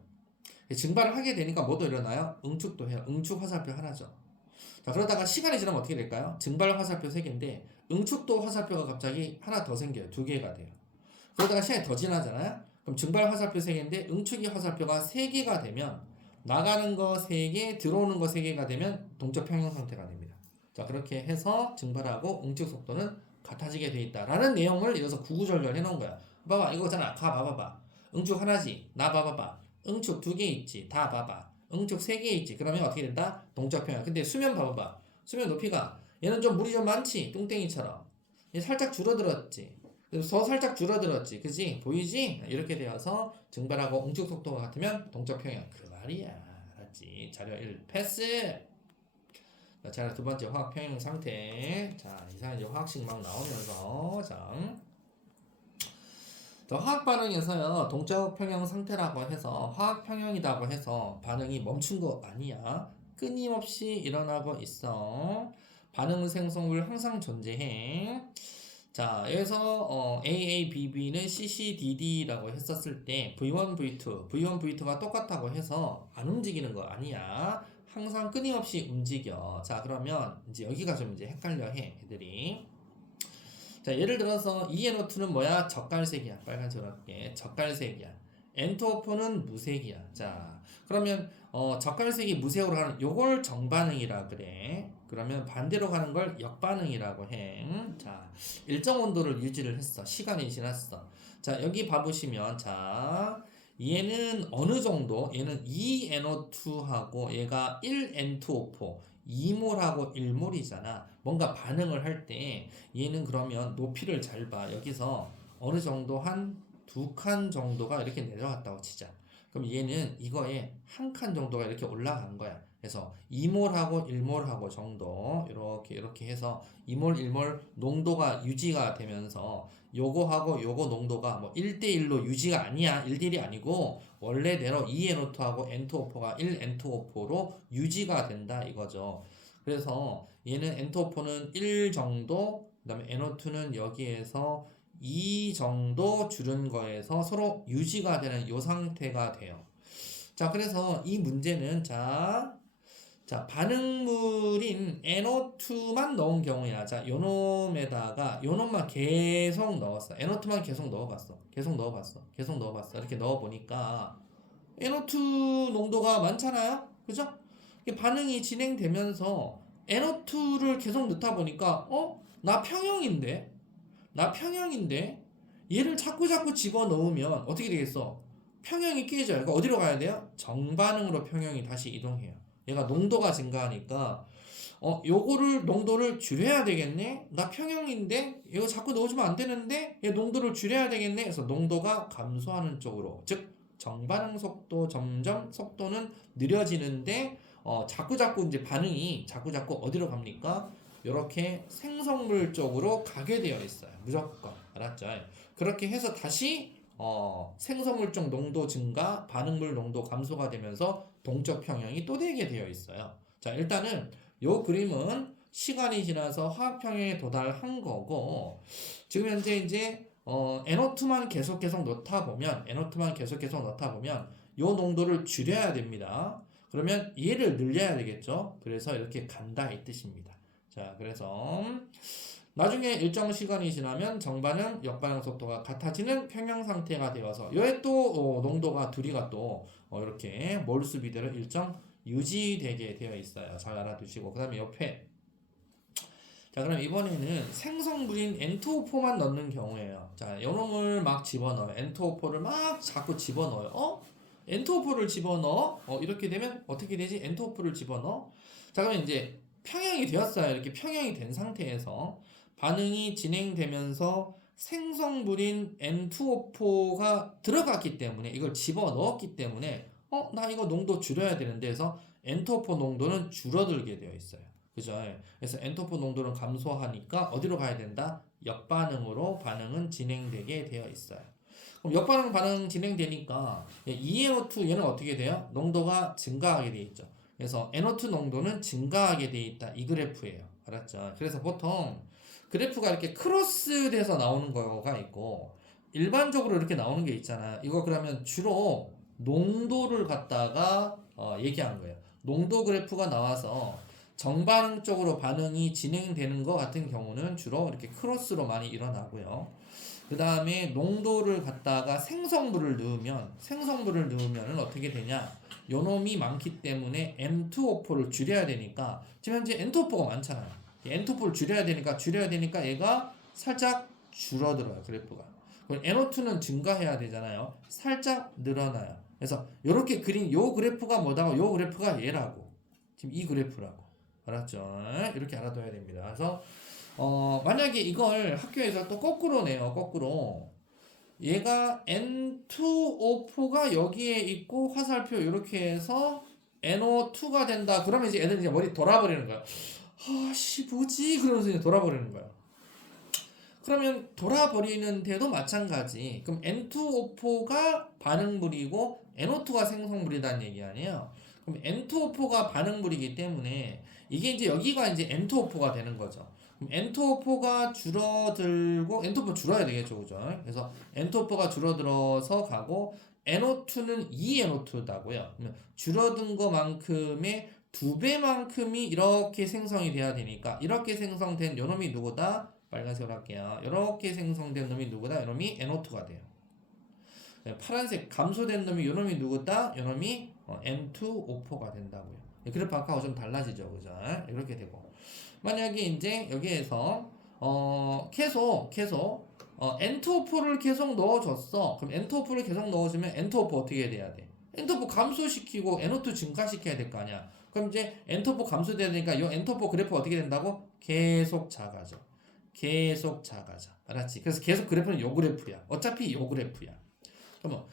증발을 하게 되니까 뭐도 일어나요? 응축도 해요. 응축 화살표 하나죠. 자, 그러다가 시간이 지나면 어떻게 될까요? 증발 화살표 3개인데 응축도 화살표가 갑자기 하나 더 생겨요. 2개가 돼요. 그러다가 시간이 더 지나잖아요? 그럼 증발 화살표 3개인데 응축이 화살표가 3개가 되면 나가는 거 3개, 들어오는 거 3개가 되면 동적 평형 상태가 됩니다. 자, 그렇게 해서 증발하고 응축 속도는 같아지게 돼 있다라는 내용을 이어서 구구절절 해놓은 거야. 봐봐, 이거잖아. 가 봐봐봐. 응축 하나지. 나 봐봐봐. 응축 2개 있지. 다 봐봐. 응축 3개 있지. 그러면 어떻게 된다? 동적 평형. 근데 수면 봐봐봐. 수면 높이가 얘는 좀 물이 좀 많지. 뚱땡이처럼. 얘 살짝 줄어들었지. 더 살짝 줄어들었지. 그지? 보이지? 이렇게 되어서 증발하고 응축 속도가 같으면 동적 평형. 그 말이야. 알았지? 자료 1 패스. 자, 자료 두 번째 화학 평형 상태. 자, 이상한 이제 화학식 막 나오면서 자. 화학 반응에서요 동적 평형 상태라고 해서 화학 평형이라고 해서 반응이 멈춘 거 아니야. 끊임없이 일어나고 있어. 반응 생성물 항상 존재해. 자, 여기서 AABB는 CCDD라고 했었을 때 V1, V2, V1, V2가 똑같다고 해서 안 움직이는 거 아니야. 항상 끊임없이 움직여. 자, 그러면 이제 여기가 좀 이제 헷갈려 해, 애들이. 자, 예를 들어서 ENO2는 뭐야? 젓갈색이야. 빨간색으로 할게. 젓갈색이야. N2O4는 무색이야. 자, 그러면 젓갈색이 무색으로 가는 요걸 정반응이라 그래. 그러면 반대로 가는 걸 역반응이라고 해. 자, 일정 온도를 유지를 했어. 시간이 지났어. 자, 여기 봐보시면 자, 얘는 어느 정도? 얘는 2NO2하고 얘가 1N2O4 2몰하고 1몰이잖아. 뭔가 반응을 할 때 얘는 그러면 높이를 잘 봐. 여기서 어느 정도 한 2칸 정도가 이렇게 내려갔다고 치자. 그럼 얘는 이거에 한 칸 정도가 이렇게 올라간 거야. 그래서 2몰하고 1몰하고 정도 이렇게 해서 2몰 1몰 농도가 유지가 되면서 요거하고 요거 농도가 뭐 1대1로 유지가 아니야. 1대1이 아니고 원래대로 2NO2하고 N2O4가 1N2O4로 유지가 된다 이거죠. 그래서 얘는 N2O4는 1 정도, 그 다음에 NO2는 여기에서 2 정도 줄은 거에서 서로 유지가 되는 요 상태가 돼요. 자, 그래서 이 문제는 자, 반응물인 NO2만 넣은 경우야. 자, 요 놈만 계속 넣었어. NO2만 계속 넣어봤어. 계속 넣어봤어. 이렇게 넣어보니까 NO2 농도가 많잖아요? 그죠? 반응이 진행되면서 NO2를 계속 넣다 보니까 나 평형인데? 얘를 자꾸 집어넣으면 어떻게 되겠어? 평형이 깨져요. 그러니까 어디로 가야 돼요? 정반응으로 평형이 다시 이동해요. 얘가 농도가 증가하니까 요거를 농도를 줄여야 되겠네? 나 평형인데? 이거 자꾸 넣어주면 안 되는데? 얘 농도를 줄여야 되겠네? 그래서 농도가 감소하는 쪽으로 즉 정반응 속도 점점 속도는 느려지는데 자꾸 이제 반응이 자꾸 어디로 갑니까? 이렇게 생성물 쪽으로 가게 되어 있어요. 무조건. 알았죠? 그렇게 해서 다시 생성물 쪽 농도 증가, 반응물 농도 감소가 되면서 동적 평형이 또 되게 되어 있어요. 자, 일단은 요 그림은 시간이 지나서 화학 평형에 도달한 거고 지금 현재 이제 NO2만 계속 넣다 보면 NO2만 계속 넣다 보면 요 농도를 줄여야 됩니다. 그러면 얘를 늘려야 되겠죠. 그래서 이렇게 간다 이 뜻입니다. 자, 그래서 나중에 일정 시간이 지나면 정반응, 역반응 속도가 같아지는 평형 상태가 되어서 요에 또 농도가 둘이가 또 이렇게 몰수 비대로 일정 유지되게 되어 있어요. 잘 알아두시고 그 다음에 옆에 자 그럼 이번에는 생성물인 N2O4만 넣는 경우에요. 자 요놈을 막 집어넣어요. N2O4를 막 자꾸 집어넣어요. N2O4를 집어넣어. 이렇게 되면 어떻게 되지? N2O4를 집어넣어. 자 그러면 이제 평형이 되었어요. 이렇게 평형이 된 상태에서 반응이 진행되면서 생성물인 N2O4가 들어갔기 때문에 이걸 집어넣었기 때문에 나 이거 농도 줄여야 되는데 해서 N2O4 농도는 줄어들게 되어 있어요. 그죠? 그래서 N2O4 농도는 감소하니까 어디로 가야 된다? 역반응으로 반응은 진행되게 되어 있어요. 그럼 역반응 반응 진행되니까 ENO2 얘는 어떻게 돼요? 농도가 증가하게 돼 있죠. 그래서 NO2 농도는 증가하게 돼 있다. 이 그래프예요. 알았죠? 그래서 보통 그래프가 이렇게 크로스 돼서 나오는 거가 있고 일반적으로 이렇게 나오는 게 있잖아요. 이거 그러면 주로 농도를 갖다가 얘기한 거예요. 농도 그래프가 나와서 정반응 쪽으로 반응이 진행되는 것 같은 경우는 주로 이렇게 크로스로 많이 일어나고요. 그 다음에 농도를 갖다가 생성물을 넣으면은 어떻게 되냐? 요놈이 많기 때문에 N2O4를 줄여야 되니까 지금 현재 N2O4가 많잖아요. N2O4를 줄여야 되니까 얘가 살짝 줄어들어요. 그래프가. 그럼 NO2는 증가해야 되잖아요. 살짝 늘어나요. 그래서 요렇게 그린 요 그래프가 뭐다고? 요 그래프가 얘라고. 지금 이 그래프라고. 알았죠? 이렇게 알아둬야 됩니다. 그래서 만약에 이걸 학교에서 또 거꾸로 내요. 거꾸로. 얘가 N2O4가 여기에 있고 화살표 이렇게 해서 NO2가 된다. 그러면 이제 애들 이제 머리 돌아버리는 거야. 아씨 뭐지? 그러면서 이제 돌아버리는 거야. 그러면 돌아버리는데도 마찬가지. 그럼 N2O4가 반응물이고 NO2가 생성물이라는 얘기 아니에요. 그럼 N2O4가 반응물이기 때문에 이게 이제 여기가 이제 N2O4가 되는 거죠. 그럼 N2O4가 줄어들고 N2O4 줄어야 되겠죠, 그죠? 그래서 N2O4가 줄어들어서 가고 NO2는 2NO2다고요. 줄어든 것만큼의 2배만큼이 이렇게 생성이 돼야 되니까 이렇게 생성된 요놈이 누구다? 빨간색으로 할게요. 이렇게 생성된 놈이 누구다? 이놈이 NO2가 돼요. 파란색 감소된 놈이 요놈이 누구다? 요놈이 N2O4가 된다고요. 그래프 아까와 좀 달라지죠, 그죠? 이렇게 되고 만약에 이제 여기에서 계속 N2O4를 계속 넣어줬어. 그럼 N2O4를 계속 넣어주면 N2O4 어떻게 돼야 돼? N2O4 감소시키고 NO2 증가시켜야 될 거 아니야. 그럼 이제 N2O4 감소돼야 되니까 이 N2O4 그래프 어떻게 된다고? 계속 작아져. 계속 작아져. 알았지? 그래서 계속 그래프는 요 그래프야. 어차피 요 그래프야. 그러면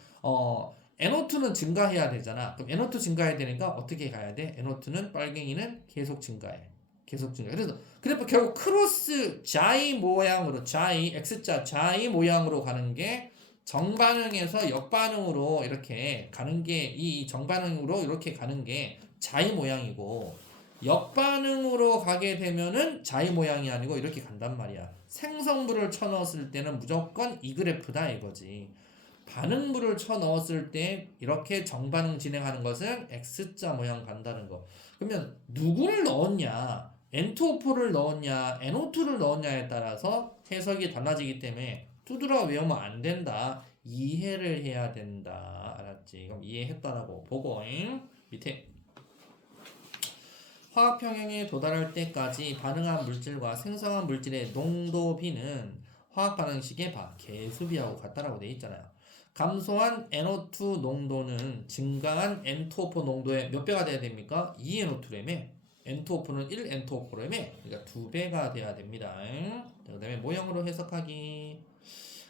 NO2는 증가해야 되잖아. 그럼 NO2 증가해야 되니까 어떻게 가야 돼? NO2는 빨갱이는 계속 증가해. 계속 증가. 그래서 그래프 결국 크로스 자이 모양으로 X자 자이 모양으로 가는 게 정반응에서 역반응으로 이렇게 가는 게 이 정반응으로 이렇게 가는 게 자이 모양이고 역반응으로 가게 되면은 자이 모양이 아니고 이렇게 간단 말이야. 생성물을 쳐넣었을 때는 무조건 이 그래프다 이거지. 반응물을 쳐넣었을 때 이렇게 정반응 진행하는 것은 X자 모양 간다는 거. 그러면 누구를 넣었냐? N2O4를 넣었냐? NO2를 넣었냐에 따라서 해석이 달라지기 때문에 두드러 외우면 안 된다. 이해를 해야 된다. 알았지? 그럼 이해했다라고 보고 밑에 화학평형에 도달할 때까지 반응한 물질과 생성한 물질의 농도비는 화학반응식의 개수비하고 같다라고 되어 있잖아요. 감소한 NO2 농도는 증가한 N2O4 농도의 몇 배가 돼야 됩니까? 2NO2라며 N2O4는 1N2O4라며 그러니까 2배가 돼야 됩니다. 그 다음에 모형으로 해석하기.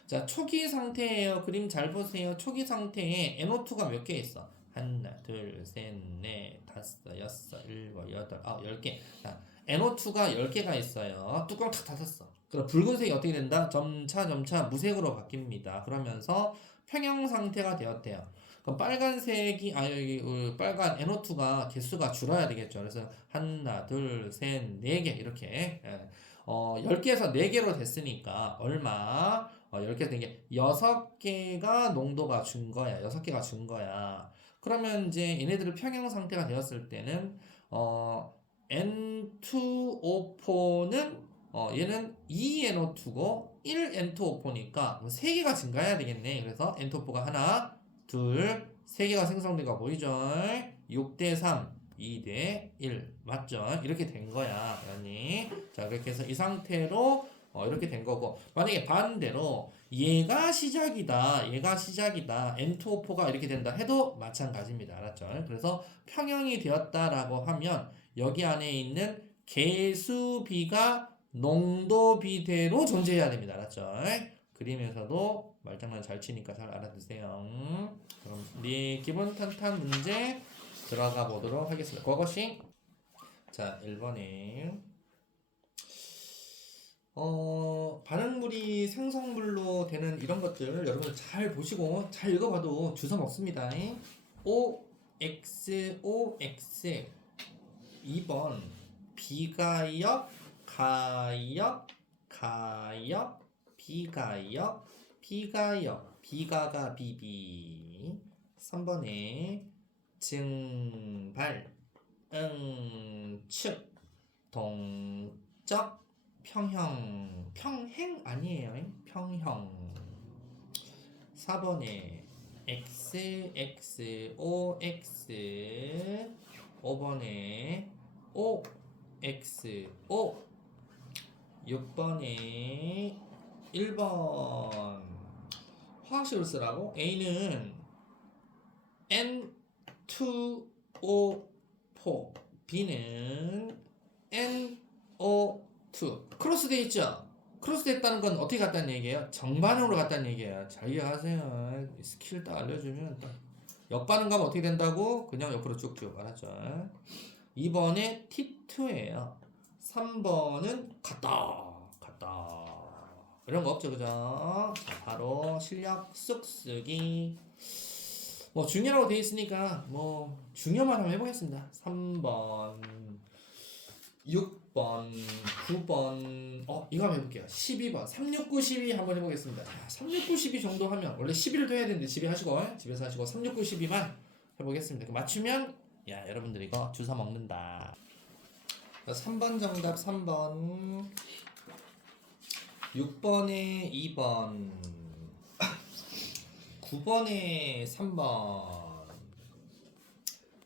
자, 초기 상태예요. 그림 잘 보세요. 초기 상태에 NO2가 몇 개 있어? 하나, 둘, 셋, 넷, 다섯, 여섯, 일곱, 여덟, 아홉, 10개. 자, NO2가 10개가 있어요. 뚜껑 탁 닫았어. 그럼 붉은색이 어떻게 된다? 점차 무색으로 바뀝니다. 그러면서 평형 상태가 되었대요. 그럼 빨간색이 여기 빨간 NO2가 개수가 줄어야 되겠죠. 그래서 하나, 둘, 셋, 네 개 이렇게 10개에서 4개로 됐으니까 얼마? 10개에서 4개. 6개가 농도가 준 거야. 6개가 준 거야. 그러면 이제 얘네들을 평형 상태가 되었을 때는 N2O4는 얘는 2NO2고 1N2O4니까 3개가 증가해야 되겠네. 그래서 N2O4가 하나, 둘, 3개가 생성된 거 보이죠? 6대 3, 2대 1 맞죠? 이렇게 된 거야. 아니. 자, 그렇게 해서 이 상태로 이렇게 된 거고, 만약에 반대로 얘가 시작이다 N2O4가 이렇게 된다 해도 마찬가지입니다. 알았죠? 그래서 평형이 되었다라고 하면 여기 안에 있는 개수비가 농도비대로 존재해야 됩니다. 알았죠? 그림에서도 말장난 잘 치니까 잘 알아두세요. 그럼 네 기본 탄탄 문제 들어가 보도록 하겠습니다. 그것이 자 1번에 반응물이 생성물로 되는 이런 것들 여러분들 잘 보시고 잘 읽어봐도 주워 먹습니다. OXOX 2번 비가역 가역 비가역 비가가 비비 3번에 증발 응축 동적 평행 아니에요. 평형 4번에 XXOX 5번에 OXO 6번에 1번 화학식으로 쓰라고 A는 N2O4 B는 NO2 크로스 돼 있죠? 크로스 됐다는 건 어떻게 갔다는 얘기예요? 정반응으로 갔다는 얘기예요. 잘 이해하세요. 스킬 딱 알려주면 딱 역반응 가면 어떻게 된다고? 그냥 옆으로 쭉쭉 알았죠? 2번에 T2예요. 3번은 갔다 이런 거 없죠, 그죠? 자, 바로 실력 쓱쓰기 뭐 중요라고 돼 있으니까 뭐 중요만 한번 해보겠습니다. 3번 6번 9번 이거 한번 해볼게요. 12번 369 12 한번 해보겠습니다. 369 12 정도 하면 원래 11도 해야 되는데 집에 하시고 집에서 하시고 369 12만 해보겠습니다. 맞추면 야 여러분들 이거 주워 먹는다. 3번 정답 3번 6번에 2번 9번에 3번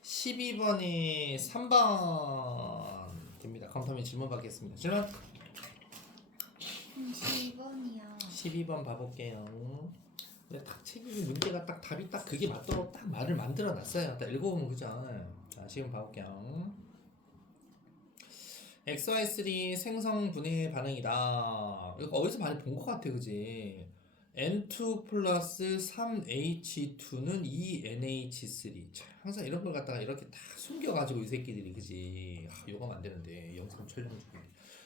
12번에 3번 됩니다. 컴퓨터에 질문 받겠습니다. 질문 12번이요. 12번 봐볼게요. 딱 책이 문제가 딱 답이 딱 그게 맞도록 딱 말을 만들어 놨어요. 딱 읽어보면 그죠? 자 지금 봐볼게요. XY3 생성 분해 반응이다. 이거 어디서 많이 본 것 같아, 그지? N2 플러스 3H2는 2NH3. 항상 이런 걸 갖다가 이렇게 다 숨겨가지고 이 새끼들이, 그지? 요거면 안 되는데, 영상 촬영 중에.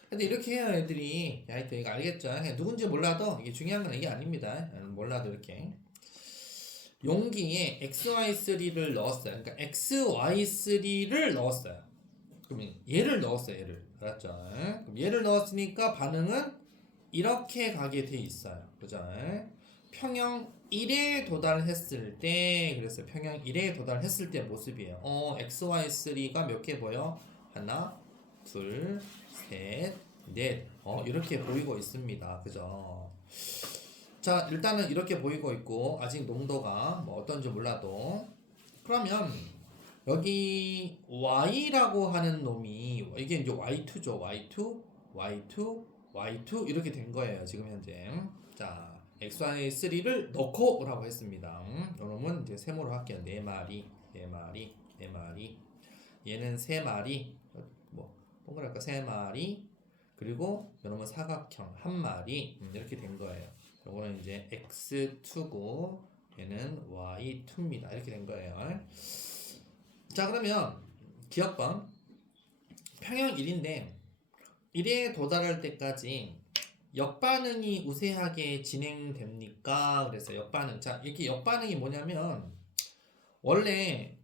근데 이렇게 해요, 애들이. 하여튼 이거 알겠죠? 누군지 몰라도 이게 중요한 건 이게 아닙니다. 몰라도 이렇게. 용기에 XY3를 넣었어요. 그러니까 XY3를 넣었어요. 그러면 얘를 넣었어요, 얘를. 알았죠? 그럼 얘를 넣었으니까 반응은 이렇게 가게 돼 있어요. 그죠? 평형 1에 도달했을 때, 그랬어요. 평형 1에 도달했을 때 모습이에요. XY3가 몇 개 보여? 하나, 둘, 셋, 넷. 이렇게 보이고 있습니다. 그죠? 자, 일단은 이렇게 보이고 있고, 아직 농도가 뭐 어떤지 몰라도. 그러면, 여기 Y라고 하는 놈이 이게 이제 Y2죠. Y2 이렇게 된 거예요. 지금 현재. 자, XY3를 넣고 오라고 했습니다. 이놈은 이제 세모로 할게요. 4마리. 얘는 3마리. 뭐 동그랄까 3마리. 그리고 이놈은 사각형 1마리. 이렇게 된 거예요. 요거는 이제 X2고 얘는 Y2입니다. 이렇게 된 거예요. 자 그러면 기억번 평형 1인데 1에 도달할 때까지 역반응이 우세하게 진행됩니까? 그래서 역반응. 자 이렇게 역반응이 뭐냐면 원래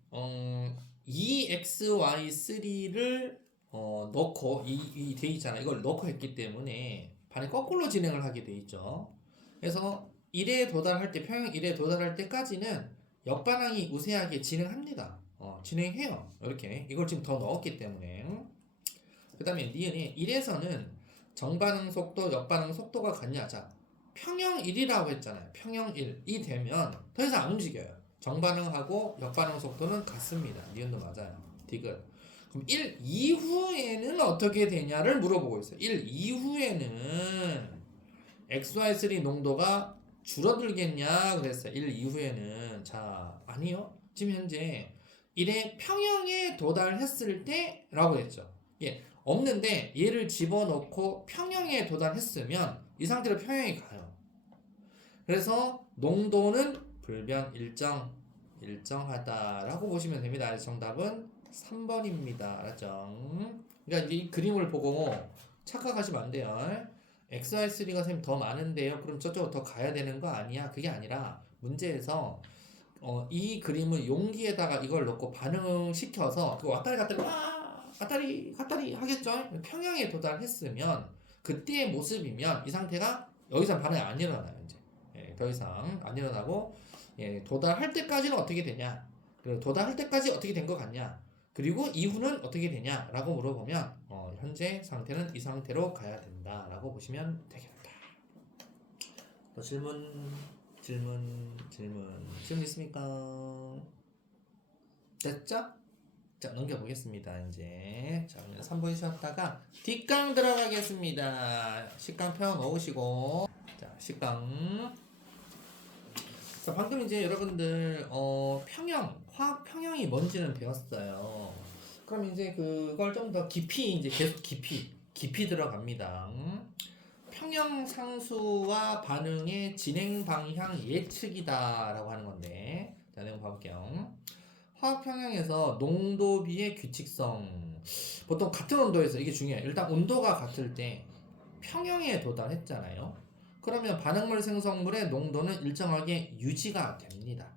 2xy3를 넣고 돼 있잖아. 이걸 넣고 했기 때문에 반이 거꾸로 진행을 하게 돼 있죠. 그래서 1에 도달할 때 평형 1에 도달할 때까지는 역반항이 우세하게 진행합니다. 진행해요. 이렇게 이걸 지금 더 넣었기 때문에. 그다음에 니은이 1에서는 정반응 속도, 역반응 속도가 같냐? 자, 평형 1이라고 했잖아요. 평형 1이 되면 더 이상 안 움직여요. 정반응하고 역반응 속도는 같습니다. 니은도 맞아요. 디귿. 그럼 1 이후에는 어떻게 되냐를 물어보고 있어요. 1 이후에는 XY3 농도가 줄어들겠냐 그랬어요. 1 이후에는. 자, 아니요. 지금 현재 1의 평형에 도달했을 때 라고 했죠. 예, 없는데 얘를 집어넣고 평형에 도달했으면 이 상태로 평형이 가요. 그래서 농도는 불변 일정하다라고 보시면 됩니다. 그래서 정답은 3번입니다. 알았죠? 그러니까 이 그림을 보고 착각하시면 안 돼요. XY3가 선생님 더 많은데요. 그럼 저쪽으로 더 가야 되는 거 아니야? 그게 아니라 문제에서 이 그림을 용기에다가 이걸 넣고 반응시켜서 왔다리 갔다리 하겠죠? 평형에 도달했으면 그때의 모습이면 이 상태가 여기서 반응이 안 일어나요. 이제 더 이상 안 일어나고 도달할 때까지는 어떻게 되냐? 그리고 도달할 때까지 어떻게 된 것 같냐? 그리고 이후는 어떻게 되냐라고 물어보면 현재 상태는 이 상태로 가야 된다라고 보시면 되겠다. 또 질문 있습니까? 됐죠? 자, 넘겨보겠습니다. 이제 자, 3분 쉬었다가 뒷강 들어가겠습니다. 식강 펴 넣으시고 자, 식강. 자, 방금 이제 여러분들 화학 평형이 뭔지는 배웠어요. 그럼 이제 그걸 좀 더 깊이 이제 계속 깊이 들어갑니다. 평형 상수와 반응의 진행 방향 예측이다라고 하는 건데, 자, 내용 봐볼게요. 화학 평형에서 농도비의 규칙성. 보통 같은 온도에서 이게 중요해요. 일단 온도가 같을 때 평형에 도달했잖아요. 그러면 반응물 생성물의 농도는 일정하게 유지가 됩니다.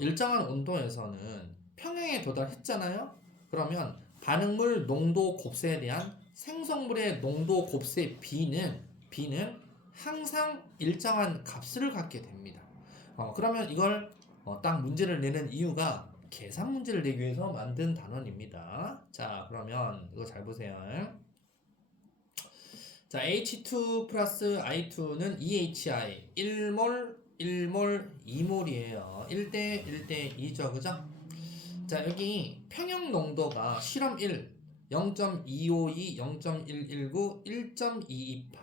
일정한 온도에서는 평형에 도달했잖아요. 그러면 반응물 농도 곱셈에 대한 생성물의 농도 곱셈 B는 항상 일정한 값을 갖게 됩니다. 그러면 이걸 딱 문제를 내는 이유가 계산 문제를 내기 위해서 만든 단원입니다. 자, 그러면 이거 잘 보세요. 자, H2 플러스 I2는 EHI 1몰 2몰이에요. 1대 1대 2죠. 그죠? 자, 여기 평형 농도가 실험 1 0.252, 0.119, 1.228.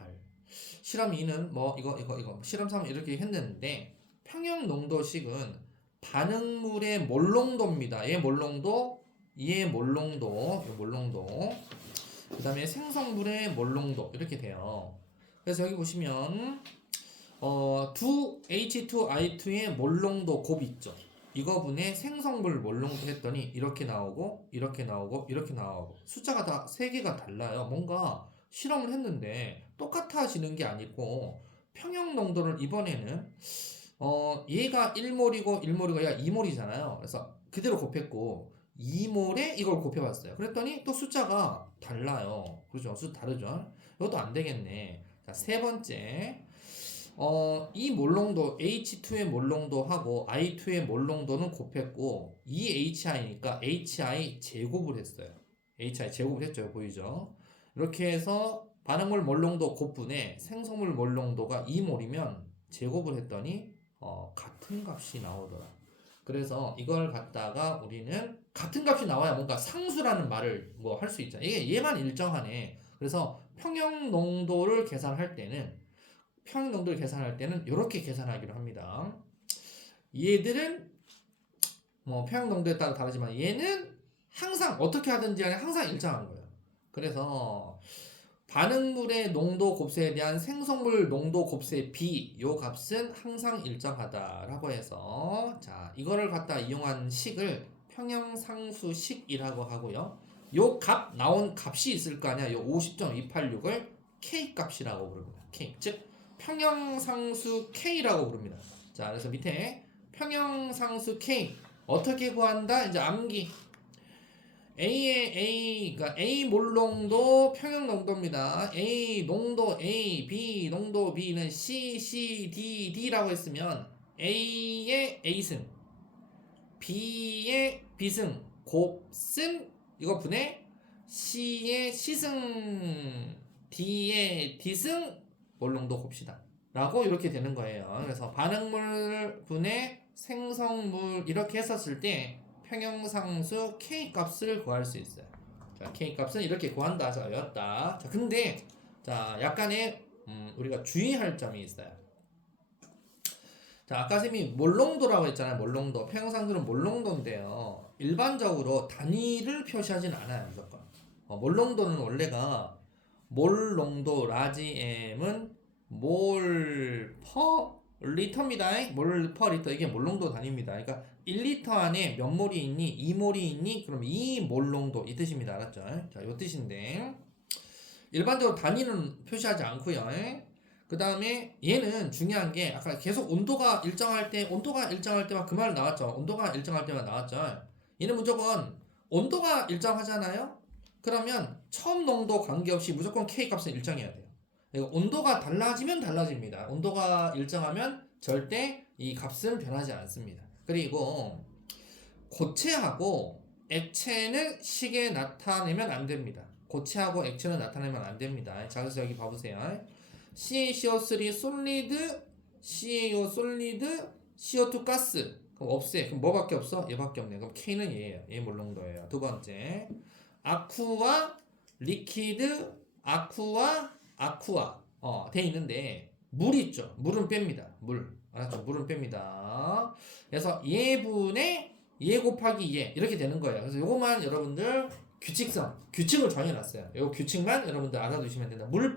실험 2는 뭐 이거 실험 3은 이렇게 했는데 평형 농도식은 반응물의 몰농도입니다. 얘 몰농도, 그 다음에 생성물의 몰농도 이렇게 돼요. 그래서 여기 보시면 두 H2I2의 몰농도 곱 있죠. 이거분의 생성물 몰농도 했더니 이렇게 나오고 숫자가 다 3개가 달라요. 뭔가 실험을 했는데 똑같아지는 게 아니고 평형 농도를 이번에는 얘가 1몰이고 얘가 2몰이잖아요. 그래서 그대로 곱했고 2몰에 이걸 곱해봤어요. 그랬더니 또 숫자가 달라요. 그렇죠? 숫자 다르죠? 이것도 안 되겠네. 자, 세 번째. 이 몰농도 H2의 몰농도하고 I2의 몰농도는 곱했고 2HI니까 HI 제곱을 했어요. HI 제곱을 했죠. 보이죠? 이렇게 해서 반응물 몰농도 곱분에 생성물 몰농도가 2몰이면 제곱을 했더니 같은 값이 나오더라. 그래서 이걸 갖다가 우리는 같은 값이 나와야 뭔가 상수라는 말을 뭐 할 수 있잖아. 이게 얘만 일정하네. 그래서 평형 농도를 계산할 때는 이렇게 계산하기로 합니다. 얘들은 뭐 평형 농도에 따라 다르지만 얘는 항상 어떻게 하든지 간에 항상 일정한 거예요. 그래서 반응물의 농도 곱셈에 대한 생성물 농도 곱셈 B 요 값은 항상 일정하다라고 해서 자, 이거를 갖다 이용한 식을 평형상수식이라고 하고요. 요 값 나온 값이 있을 거 아니야. 요 50.286을 K 값이라고 부릅니다. K 즉 평형상수 K라고 부릅니다. 자, 그래서 밑에 평형상수 K 어떻게 구한다? 이제 암기. A의 A, 그러니까 A 몰농도 평형 농도입니다. A 농도 A, B 농도 B는 C, C, D, D라고 했으면 A의 A승, B의 B승, 곱승 이거 분해 C의 C승, D의 D승 몰농도 곱시다. 라고 이렇게 되는 거예요. 그래서 반응물 분해 생성물 이렇게 했었을 때 평형상수 K 값을 구할 수 있어요. 자, K 값은 이렇게 구한다. 자, 외웠다. 자, 근데 자, 약간의 우리가 주의할 점이 있어요. 자, 아까 쌤이 몰농도라고 했잖아요. 몰농도. 평형상수는 몰농도인데요. 일반적으로 단위를 표시하진 않아요. 무조건. 몰농도는 원래가 몰농도 라지 M은 몰 퍼 리터입니다. 몰 퍼 리터 이게 몰농도 단위입니다. 그러니까 1리터 안에 몇 몰이 있니? 2몰이 있니? 그럼 2몰농도 이 뜻입니다. 알았죠? 자, 요 뜻인데 일반적으로 단위는 표시하지 않고요. 그 다음에 얘는 중요한 게 아까 계속 온도가 일정할 때만 그 말 나왔죠. 온도가 일정할 때만 나왔죠. 얘는 무조건 온도가 일정하잖아요. 그러면 처음 농도 관계없이 무조건 K 값은 일정해야 돼요. 온도가 달라지면 달라집니다. 온도가 일정하면 절대 이 값은 변하지 않습니다. 그리고 고체하고 액체는 식에 나타내면 안 됩니다. 고체하고 액체는 나타내면 안 됩니다. 자, 그래서 여기 봐보세요. CaCO3 솔리드, CaO 솔리드, CO2 가스. 그럼 없애. 그럼 뭐밖에 없어? 얘밖에 없네. 그럼 K는 얘예요. 얘 몰농도예요. 두 번째, 아쿠아, 리퀴드, 아쿠아 돼 있는데 물 있죠. 물은 뺍니다. 물. 알았죠? 물은 뺍니다. 그래서 얘분의 얘 곱하기 얘 이렇게 되는 거예요. 그래서 요거만 여러분들 규칙을 정해놨어요. 요 규칙만 여러분들 알아두시면 된다. 물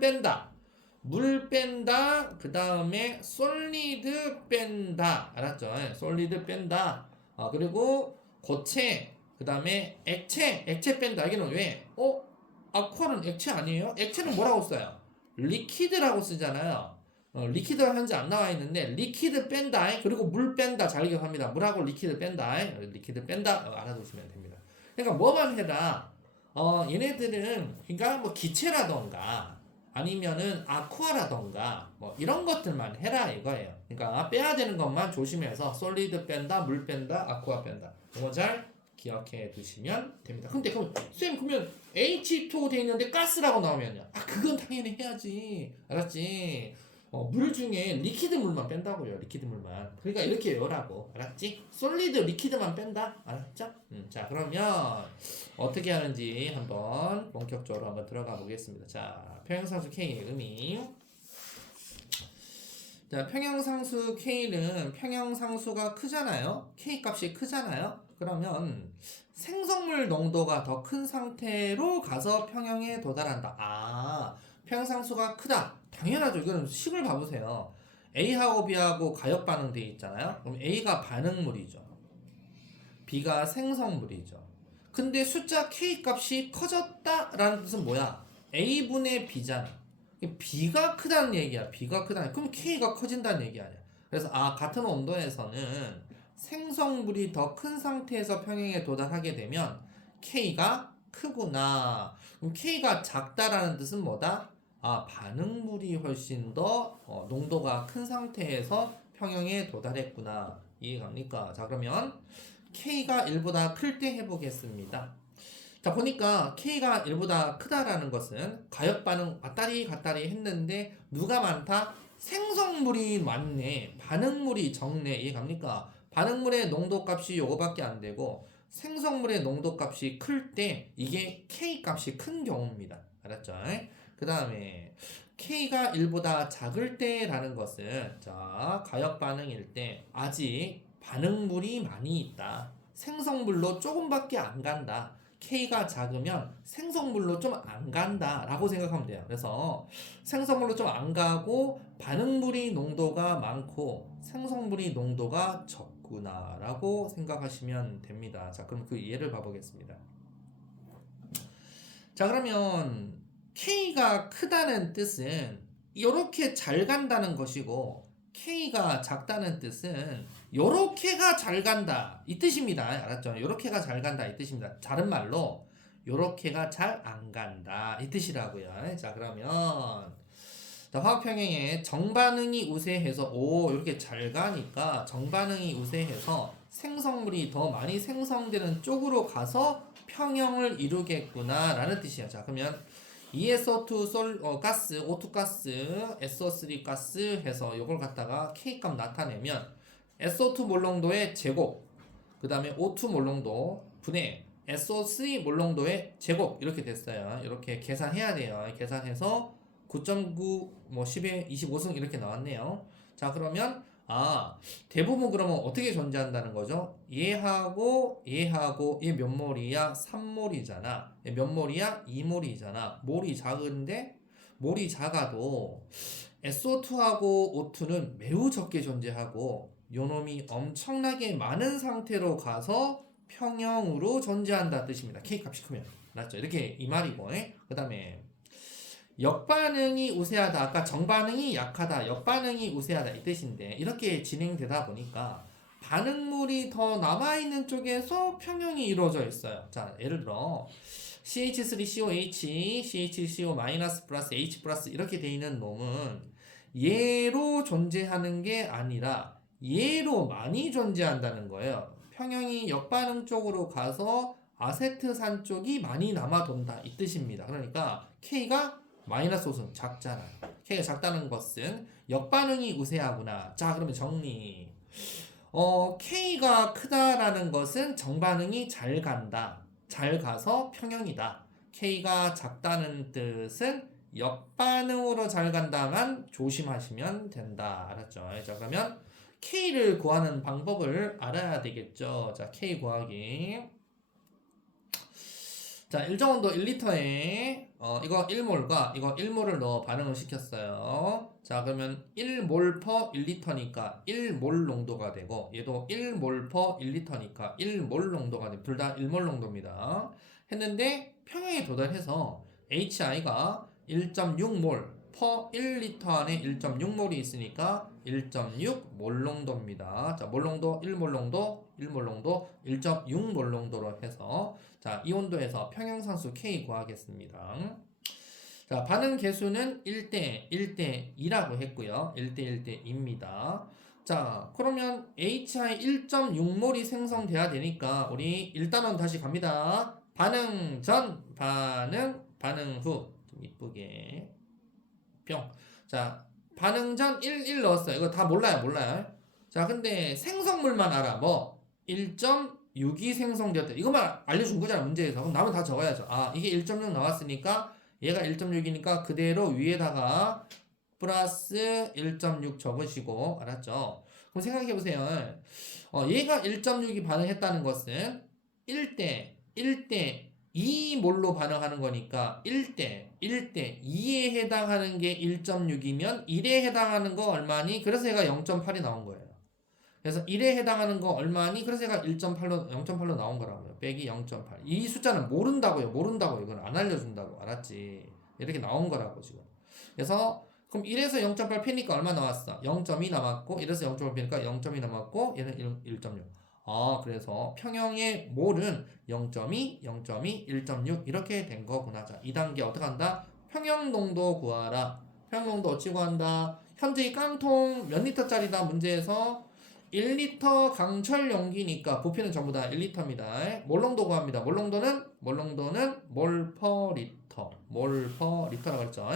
뺀다. 그 다음에 솔리드 뺀다. 알았죠? 솔리드 뺀다. 그리고 고체. 그 다음에 액체 뺀다. 이게는 왜? 아쿠아는 액체 아니에요? 액체는 뭐라고 써요? 리퀴드라고 쓰잖아요. 리퀴드가 현재 안 나와 있는데 리퀴드 뺀다. 그리고 물 뺀다. 잘 기억합니다. 물하고 리퀴드 뺀다. 리퀴드 뺀다. 알아두시면 됩니다. 그러니까 뭐만 해라. 얘네들은 그러니까 뭐 기체라던가 아니면은 아쿠아라던가 뭐 이런 것들만 해라 이거예요. 그러니까 빼야 되는 것만 조심해서 솔리드 뺀다, 물 뺀다, 아쿠아 뺀다. 이거 잘 기억해 두시면 됩니다. 근데 그럼 쌤 그러면 H2O 돼 있는데 가스라고 나오면요? 그건 당연히 해야지. 알았지? 물 중에 리퀴드 물만 뺀다고요. 리퀴드 물만. 그러니까 이렇게 외우라고. 알았지? 솔리드 리퀴드만 뺀다. 알았죠? 자, 그러면 어떻게 하는지 한번 본격적으로 한번 들어가 보겠습니다. 자, 평형상수 K의 의미. 자, 평형상수 K는 평형상수가 크잖아요. K 값이 크잖아요. 그러면 생성물 농도가 더 큰 상태로 가서 평형에 도달한다. 평형상수가 크다. 당연하죠. 이거는 식을 봐보세요. A하고 B하고 가역 반응 돼 있잖아요. 그럼 A가 반응물이죠. B가 생성물이죠. 근데 숫자 K 값이 커졌다라는 뜻은 뭐야? A분의 B잖아. B가 크다는 얘기야. B가 크다는 그럼 K가 커진다는 얘기 아니야. 그래서 같은 온도에서는 생성물이 더 큰 상태에서 평형에 도달하게 되면 K가 크구나. 그럼 K가 작다라는 뜻은 뭐다? 반응물이 훨씬 더 농도가 큰 상태에서 평형에 도달했구나. 이해갑니까? 자, 그러면 K가 1보다 클 때 해보겠습니다. 자, 보니까 K가 1보다 크다라는 것은 가역 반응 왔다리 갔다리 했는데 누가 많다? 생성물이 많네. 반응물이 적네. 이해갑니까? 반응물의 농도값이 요거밖에 안 되고 생성물의 농도값이 클 때 이게 K 값이 큰 경우입니다. 알았죠? 그 다음에 K가 1보다 작을 때라는 것은 자, 가역 반응일 때 아직 반응물이 많이 있다. 생성물로 조금밖에 안 간다. K가 작으면 생성물로 좀 안 간다 라고 생각하면 돼요. 그래서 생성물로 좀 안 가고 반응물이 농도가 많고 생성물이 농도가 적구나 라고 생각하시면 됩니다. 자, 그럼 그 예를 봐보겠습니다. 자, 그러면 K가 크다는 뜻은 이렇게 잘 간다는 것이고 K가 작다는 뜻은 요렇게가 잘 간다 이 뜻입니다. 알았죠? 요렇게가 잘 간다 이 뜻입니다. 다른 말로 요렇게가 잘 안 간다 이 뜻이라고요. 자 그러면 자, 화학평행에 정반응이 우세해서 오 이렇게 잘 가니까 정반응이 우세해서 생성물이 더 많이 생성되는 쪽으로 가서 평형을 이루겠구나 라는 뜻이야. 자 그러면 ESO2 가스, O2 가스, SO3 가스 해서 요걸 갖다가 K값 나타내면 SO2 몰농도의 제곱 그 다음에 O2 몰농도 분의 SO3 몰농도의 제곱 이렇게 됐어요. 이렇게 계산해야 돼요. 계산해서 9.9 뭐 10에 25승 이렇게 나왔네요. 자 그러면 대부분 그러면 어떻게 존재한다는 거죠? 얘하고 얘 몇 몰이야? 3몰이잖아. 얘 몇 몰이야? 2몰이잖아. 몰이 작은데 몰이 작아도 SO2하고 O2는 매우 적게 존재하고 요놈이 엄청나게 많은 상태로 가서 평형으로 존재한다 뜻입니다. K값이 크면. 맞죠? 이렇게 이 말이고. 그 다음에 역반응이 우세하다. 아까 정반응이 약하다. 역반응이 우세하다. 이 뜻인데 이렇게 진행되다 보니까 반응물이 더 남아있는 쪽에서 평형이 이루어져 있어요. 자 예를 들어 CH3COH, CHCO- 플러스 H 플러스 이렇게 돼 있는 놈은 얘로 존재하는 게 아니라 얘로 많이 존재한다는 거예요. 평형이 역반응 쪽으로 가서 아세트산 쪽이 많이 남아 돈다 이 뜻입니다. 그러니까 K가 마이너스 5승 작잖아. K가 작다는 것은 역반응이 우세하구나. 자 그러면 정리. K가 크다라는 것은 정반응이 잘 간다. 잘 가서 평형이다. K가 작다는 뜻은 역반응으로 잘 간다만 조심하시면 된다. 알았죠? 자 그러면 K를 구하는 방법을 알아야 되겠죠. 자 K 구하기. 자, 일정온도 1리터에 이거 1몰과 이거 1몰을 넣어 반응을 시켰어요. 자, 그러면 1몰 퍼 1리터니까 1몰 농도가 되고 얘도 1몰 퍼 1리터니까 1몰 농도가 되고 둘 다 1몰 농도입니다. 했는데 평형에 도달해서 HI가 1.6몰 퍼 1리터 안에 1.6몰이 있으니까 1.6몰 농도입니다. 자, 몰 농도 1몰 농도 1몰 농도 1.6몰 농도로 해서 자, 이 온도에서 평형상수 K 구하겠습니다. 자, 반응 개수는 1대 1대 2라고 했고요. 1대 1대 2입니다. 자, 그러면 HI 1.6몰이 생성돼야 되니까 우리 1단원 다시 갑니다. 반응 전, 반응 후. 좀 이쁘게. 평. 자, 반응 전 1 넣었어요. 이거 다 몰라요. 자, 근데 생성물만 알아. 뭐 1.6이 생성되었다. 이것만 알려준 거잖아, 문제에서. 그럼 남은 다 적어야죠. 이게 1.6 나왔으니까 얘가 1.6이니까 그대로 위에다가 플러스 1.6 적으시고, 알았죠? 그럼 생각해 보세요. 얘가 1.6이 반응했다는 것은 1대 2몰로 반응하는 거니까 1대 2에 해당하는 게 1.6이면 1에 해당하는 거 얼마니? 그래서 얘가 0.8이 나온 거예요. 그래서 1에 해당하는 거 얼마니? 그래서 얘가 0.8로 나온 거라고요. 빼기 0.8. 이 숫자는 모른다고요. 이건 안 알려준다고. 알았지? 이렇게 나온 거라고 지금. 그래서 그럼 1에서 0.8 빼니까 얼마 나왔어? 0.2 남았고 1에서 0.8 빼니까 0.2 남았고 얘는 1.6. 그래서 평형의 몰은 0.2, 0.2, 1.6 이렇게 된 거구나. 자, 2단계 어떻게 한다? 평형 농도 구하라. 평형 농도 어찌 구한다? 현재 이 깡통 몇 리터짜리다 문제에서 1리터 강철 용기니까 부피는 전부 다 1리터입니다. 몰농도 구합니다. 몰농도는 몰 퍼 리터. 몰 퍼 리터라고 했죠.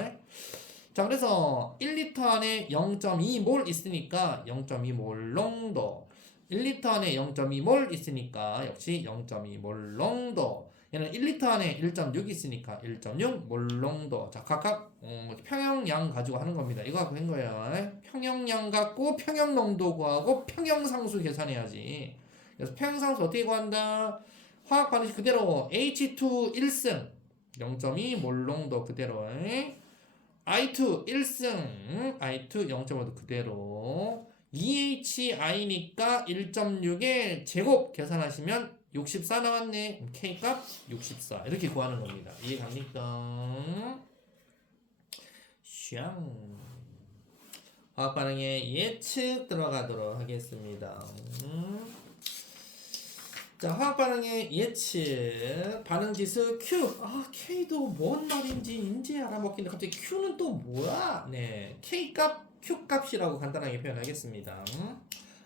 자, 그래서 1리터 안에 0.2몰 있으니까 0.2몰 농도. 1리터 안에 0.2몰 있으니까 역시 0.2몰 농도. 얘는 1리터 안에 1.6 있으니까 1.6몰 농도. 자, 각각 평형량 가지고 하는 겁니다. 이거 갖고 한 거예요. 평형량 갖고 평형 농도 구하고 평형상수 계산해야지. 그래서 평형상수 어떻게 구한다? 화학 반응식 그대로 H2 1승 0.2몰 농도 그대로. I2 1승 I2 0.5도 그대로. EHI니까 1.6의 제곱 계산하시면 64 나왔네. K값 64 이렇게 구하는 겁니다. 이해갑니까? 샹 화학 반응의 예측 들어가도록 하겠습니다. 자, 화학 반응의 예측 반응 지수 Q. K도 뭔 말인지 인지 알아먹긴데 갑자기 Q는 또 뭐야? 네, K 값, Q 값이라고 간단하게 표현하겠습니다.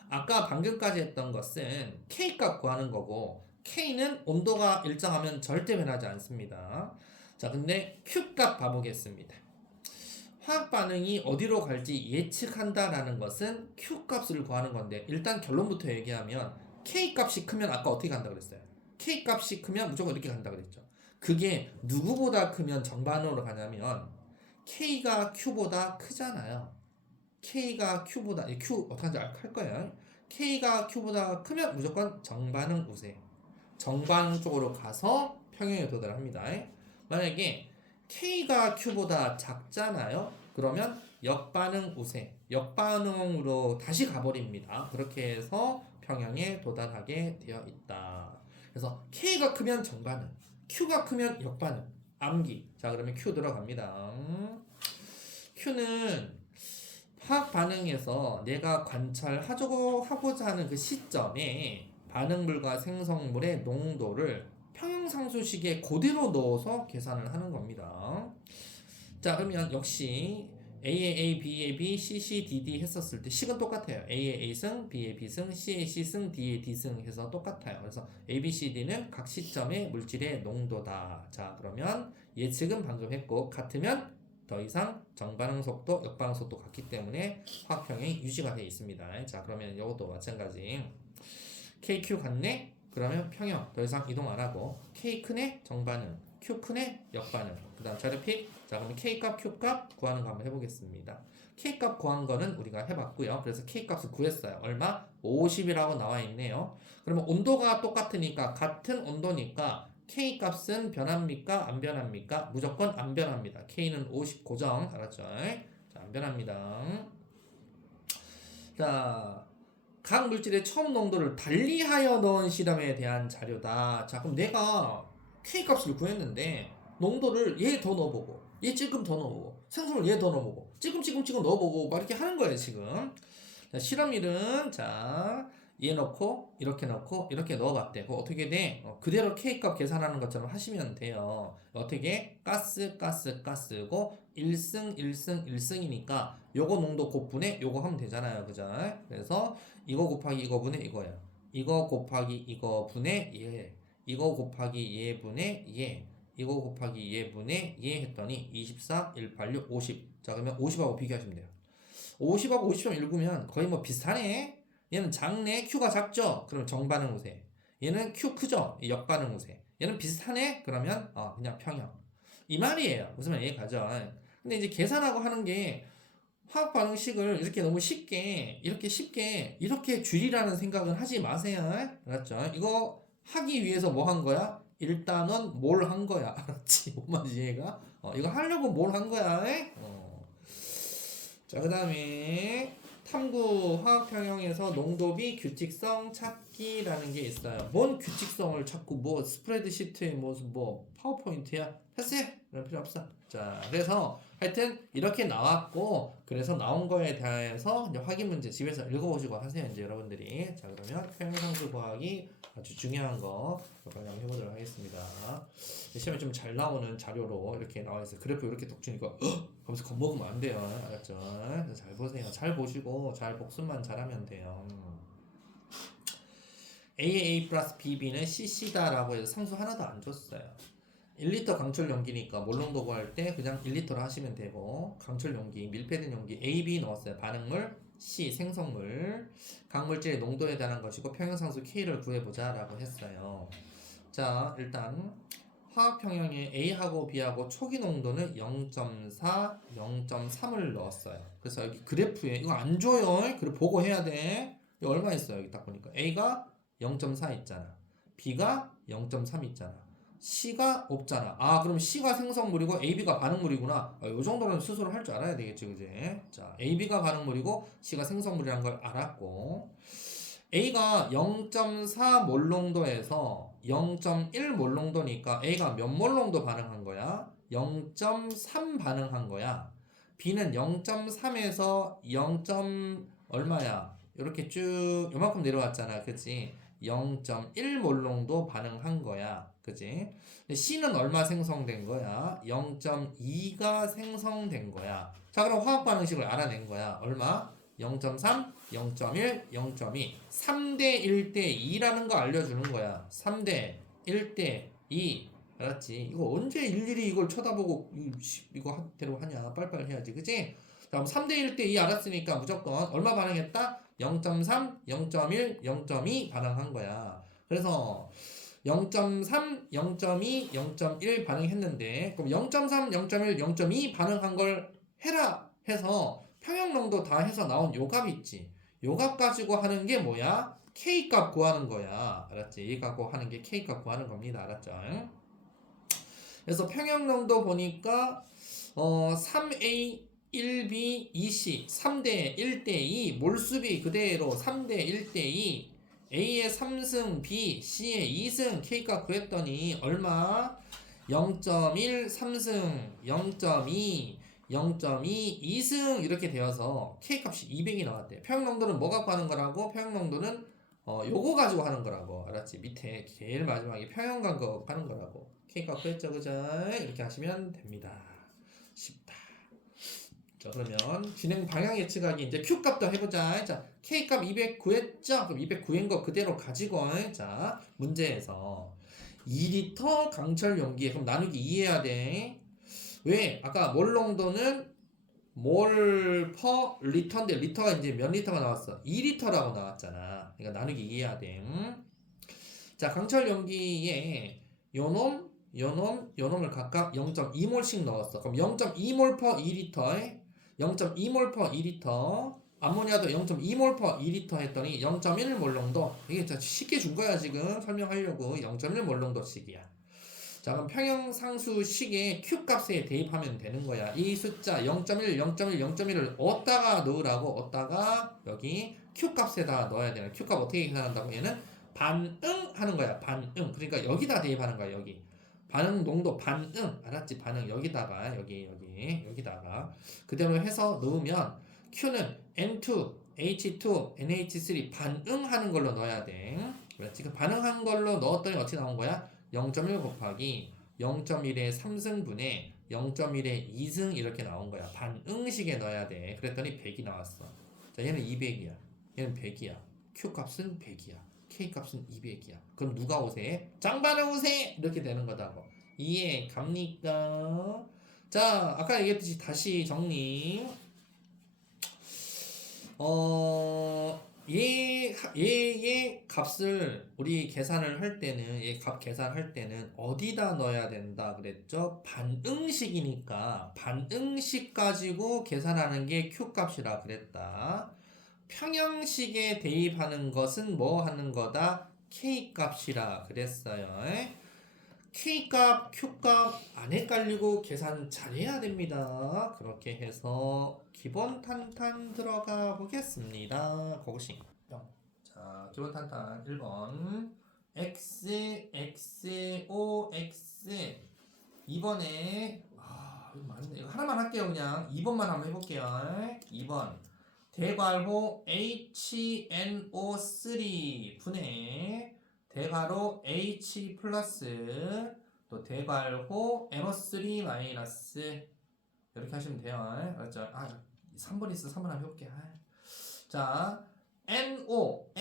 아까 방금까지 했던 것은 K 값 구하는 거고 K는 온도가 일정하면 절대 변하지 않습니다. 자, 근데 Q 값 봐보겠습니다. 화학 반응이 어디로 갈지 예측한다라는 것은 Q 값을 구하는 건데 일단 결론부터 얘기하면 K 값이 크면 아까 어떻게 간다 그랬어요? K 값이 크면 무조건 이렇게 간다 그랬죠. 그게 누구보다 크면 정반응으로 가냐면 K가 Q보다 크잖아요. K가 Q보다 Q 어떻게 하는지 할 거예요. K가 Q보다 크면 무조건 정반응 우세. 정반응 쪽으로 가서 평형에 도달합니다. 만약에 K가 Q보다 작잖아요. 그러면 역반응 우세. 역반응으로 다시 가버립니다. 그렇게 해서 평형에 도달하게 되어 있다. 그래서 K가 크면 정반응, Q가 크면 역반응. 암기. 자, 그러면 Q 들어갑니다. Q는 화학 반응에서 내가 관찰하고자 하는 그 시점에 반응물과 생성물의 농도를 평형상수식에 그대로 넣어서 계산을 하는 겁니다. 자, 그러면 역시 A에 A, B에 B, C에 D 했었을 때 식은 똑같아요. A에 A승, B에 B승, C에 C승, D에 D승 해서 똑같아요. 그래서 A, B, C, D는 각 시점의 물질의 농도다. 자, 그러면 예측은 방금 했고 같으면 더 이상 정반응 속도, 역반응 속도 같기 때문에 화학평형이 유지가 되어 있습니다. 자, 그러면 이것도 마찬가지. KQ 같네? 그러면 평형 더 이상 이동 안 하고 K 크네? 정반응, Q 크네? 역반응. 그 다음 자료픽. 자, 그러면 K값, Q값 구하는 거 한번 해보겠습니다. K값 구한 거는 우리가 해봤고요. 그래서 K값을 구했어요. 얼마? 50이라고 나와 있네요. 그러면 온도가 똑같으니까 같은 온도니까 K값은 변합니까? 안 변합니까? 무조건 안 변합니다. K는 50 고정. 알았죠? 자, 안 변합니다. 자, 각 물질의 처음 농도를 달리하여 넣은 실험에 대한 자료다. 자, 그럼 내가 K값을 구했는데 농도를 얘 더 넣어보고 얘 찔끔 더 넣어보고 생성을 얘 더 넣어보고 찔끔 넣어보고 막 이렇게 하는 거예요 지금. 자, 실험일은 자 얘 넣고 이렇게 넣고 이렇게 넣어봤대. 그거 어떻게 돼? 그대로 K값 계산하는 것처럼 하시면 돼요. 어떻게? 가스고 1승이니까 요거 농도 곱분에 요거 하면 되잖아요. 그죠? 그래서 이거 곱하기 이거 분의 이거야. 이거 곱하기 이거 분의 얘. 이거 곱하기 얘 분의 얘. 이거 곱하기 얘 분의 얘 했더니 24, 186, 50. 자, 그러면 50하고 비교하시면 돼요. 50하고 50.19면 거의 뭐 비슷하네. 얘는 작네. Q가 작죠? 그러면 정반응 우세. 얘는 Q 크죠? 역반응 우세. 얘는 비슷하네? 그러면 그냥 평형. 이 말이에요. 무슨 말 이해가죠? 근데 이제 계산하고 하는 게 화학 반응식을 이렇게 너무 쉽게 이렇게 줄이라는 생각은 하지 마세요. 알았죠? 이거 하기 위해서 뭐 한 거야? 일단은 뭘 한 거야. 알았지? 뭔 말인지 이해가? 이거 하려고 뭘 한 거야. 자, 그 다음에 탐구 화학평형에서 농도비 규칙성 찾기라는 게 있어요. 뭔 규칙성을 찾고 뭐 스프레드시트에 뭐 파워포인트야? 패스해! 이런 필요 없어. 자, 그래서 하여튼 이렇게 나왔고 그래서 나온 거에 대해서 이제 확인 문제 집에서 읽어보시고 하세요. 이제 여러분들이. 자, 그러면 평형상수 구하기 아주 중요한 거 빨리 한번 해보도록 하겠습니다. 시험에 좀 잘 나오는 자료로 이렇게 나와 있어요. 그래프 이렇게 딱 주니까 하면서 겁먹으면 안 돼요. 알았죠? 잘 보세요. 잘 보시고 잘 복습만 잘하면 돼요. AA 플러스 BB는 CC다라고 해서 상수 하나도 안 줬어요. 1리터 강철 용기니까 몰롱도 구할 때 그냥 1리터로 하시면 되고 강철 용기, 밀폐된 용기 AB 넣었어요. 반응물 C 생성물 각 물질의 농도에 대한 것이고 평형상수 K를 구해보자 라고 했어요. 자, 일단 화학평형에 A하고 B하고 초기 농도는 0.4, 0.3을 넣었어요. 그래서 여기 그래프에 이거 안 줘요. 그래 보고 해야 돼. 이거 얼마 있어요? 여기 딱 보니까 A가 0.4 있잖아. B가 0.3 있잖아. C가 없잖아. 그럼 C가 생성물이고 AB가 반응물이구나. 이 정도는 스스로 할 줄 알아야 되겠지, 그지? 자, AB가 반응물이고 C가 생성물이라는 걸 알았고 A가 0.4 몰농도에서 0.1 몰농도니까 A가 몇 몰농도 반응한 거야? 0.3 반응한 거야. B는 0.3에서 0. 얼마야? 이렇게 쭉 요만큼 내려왔잖아. 그치? 0.1몰롱도 반응한 거야. 그치? 근데 C는 얼마 생성된 거야? 0.2가 생성된 거야. 자, 그럼 화학 반응식을 알아낸 거야. 얼마? 0.3, 0.1, 0.2. 3대 1대 2라는 거 알려주는 거야. 3대 1대 2. 알았지? 이거 언제 일일이 이걸 쳐다보고 이거 대로 하냐? 빨리빨리 해야지. 그치? 자, 그럼 3대 1대 2 알았으니까 무조건 얼마 반응했다? 0.3, 0.1, 0.2 반응한 거야. 그래서 0.3, 0.2, 0.1 반응했는데 그럼 0.3, 0.1, 0.2 반응한 걸 해라 해서 평형농도 다 해서 나온 요 값 있지. 요 값 가지고 하는 게 뭐야? K값 구하는 거야. 알았지? 이 갖고 하는 게 K값 구하는 겁니다. 알았죠? 그래서 평형농도 보니까 3A 1B 2C 3대 1대 2 몰수비 그대로 3대 1대 2 A의 3승 B C의 2승 K값 구했더니 얼마? 0.1 3승 0.2 0.2 2승 이렇게 되어서 K값이 200이 나왔대. 평형농도는 뭐 갖고 하는 거라고? 평형농도는 요거 가지고 하는 거라고. 알았지? 밑에 제일 마지막에 평형간거 하는 거라고. K값 구했죠, 그죠? 이렇게 하시면 됩니다. 쉽다. 자, 그러면 진행 방향 예측하기 이제 Q값도 해보자. 자, K값 200 구했죠? 그럼 200 구한 거 그대로 가지고 자, 문제에서 2리터 강철 용기에 그럼 나누기 2 해야 돼. 왜? 아까 몰농도는 몰 퍼 리터인데 리터가 이제 몇 리터가 나왔어? 2리터라고 나왔잖아. 그러니까 나누기 2 해야 돼. 자, 강철 용기에 요놈 요놈을 각각 0.2몰씩 넣었어. 그럼 0.2몰 퍼 2리터에 0.2몰 퍼 2리터 암모니아도 0.2몰 퍼 2리터 했더니 0.1몰롱도 이게 진짜 쉽게 준 거야 지금 설명하려고 0.1몰롱도씩이야. 자, 그럼 평형상수식의 Q값에 대입하면 되는 거야. 이 숫자 0.1, 0.1, 0.1을 어디다가 넣으라고? 어디다가 여기 Q값에다 넣어야 되는. Q값 어떻게 계산한다고? 얘는 반응하는 거야. 반응. 그러니까 여기다 대입하는 거야. 여기. 반응 농도 반응. 알았지? 반응 여기다가 여기다가 그대로 해서 넣으면 Q는 N2, H2, NH3 반응하는 걸로 넣어야 돼. 그렇지? 그 반응한 걸로 넣었더니 어떻게 나온 거야? 0.1 곱하기 0.1의 3승분의 0.1의 2승 이렇게 나온 거야. 반응식에 넣어야 돼. 그랬더니 100이 나왔어. 자, 얘는 200이야. 얘는 100이야. Q값은 100이야. K값은 200이야. 그럼 누가 오세? 짱반응 오세! 이렇게 되는 거다고. 이해 갑니까? 자, 아까 얘기했듯이 다시 정리. 얘의 값을 우리 계산을 할 때는 얘 값 계산할 때는 어디다 넣어야 된다 그랬죠? 반응식이니까 반응식 가지고 계산하는 게 Q값이라 그랬다. 평형식에 대입하는 것은 뭐 하는 거다? K값이라 그랬어요. K값, Q값 안 헷갈리고 계산 잘해야 됩니다. 그렇게 해서 기본 탄탄 들어가 보겠습니다. 고고싱. 자, 기본 탄탄 1번 X, X, O, X 2번에 이거 맞네. 이거 하나만 할게요. 그냥 2번만 한번 해볼게요. 2번 대괄호 HNO3 분의 대괄호 H 플러스 또 대괄호 NO3 마이너스 이렇게 하시면 돼요. 알았죠? 3번 있어. 3번 한번 해볼게. 자, NO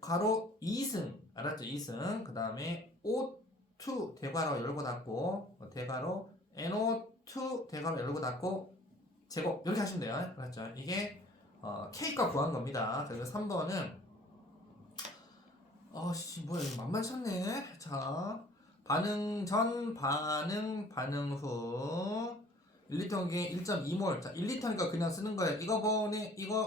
가로 2승 알았죠? 2승 그 다음에 O2 대괄호 열고 닫고 대괄호 NO2 대괄호 열고 닫고 제곱 이렇게 하시면 돼요. 알았죠? 이게 K값 구한 겁니다. 그리고 3번은 뭐야 이거 만만찮네. 자, 반응 전 반응 후 1리터에 1.2몰. 자, 1리터니까 그냥 쓰는 거예요. 이거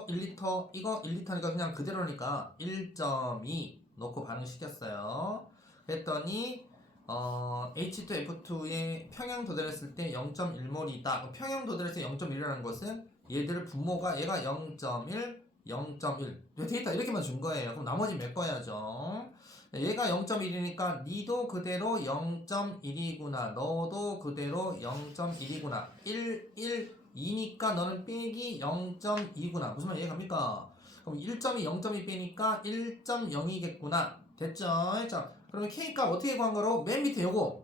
1리터, 이거 1리터니까 그냥 그대로니까 1.2 넣고 반응시켰어요. 그랬더니 H2F2에 평형 도달했을 때 0.1몰이다. 평형 도달했을 때 0.1이라는 것은 얘들을 분모가 얘가 0.1, 0.1 데이터 이렇게만 준 거예요. 그럼 나머지 메꿔야죠. 얘가 0.1이니까 니도 그대로 0.1이구나. 너도 그대로 0.1이구나. 1, 1, 2니까 너는 빼기 0.2구나. 무슨 말 이해갑니까? 그럼 1점이 0점이 빼니까 1.0이겠구나. 됐죠? 자, 그러면 K값 어떻게 구한 거라고? 맨 밑에 요거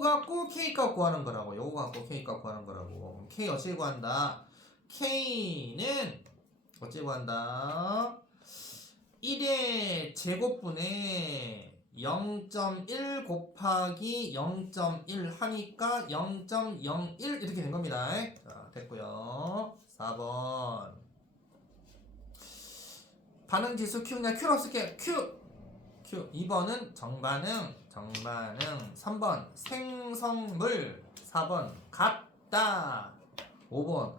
갖고 K값 구하는 거라고. 요거 갖고 K값 구하는 거라고. K 어떻게 구한다? K는 어떻게 구한다? 1의 제곱분에 0.1 곱하기 0.1 하니까 0.01 이렇게 된 겁니다. 자, 됐고요. 4번. 반응지수 Q냐? Q로 쓸게요. Q. 2번은 정반응. 3번 생성물. 4번 같다. 5번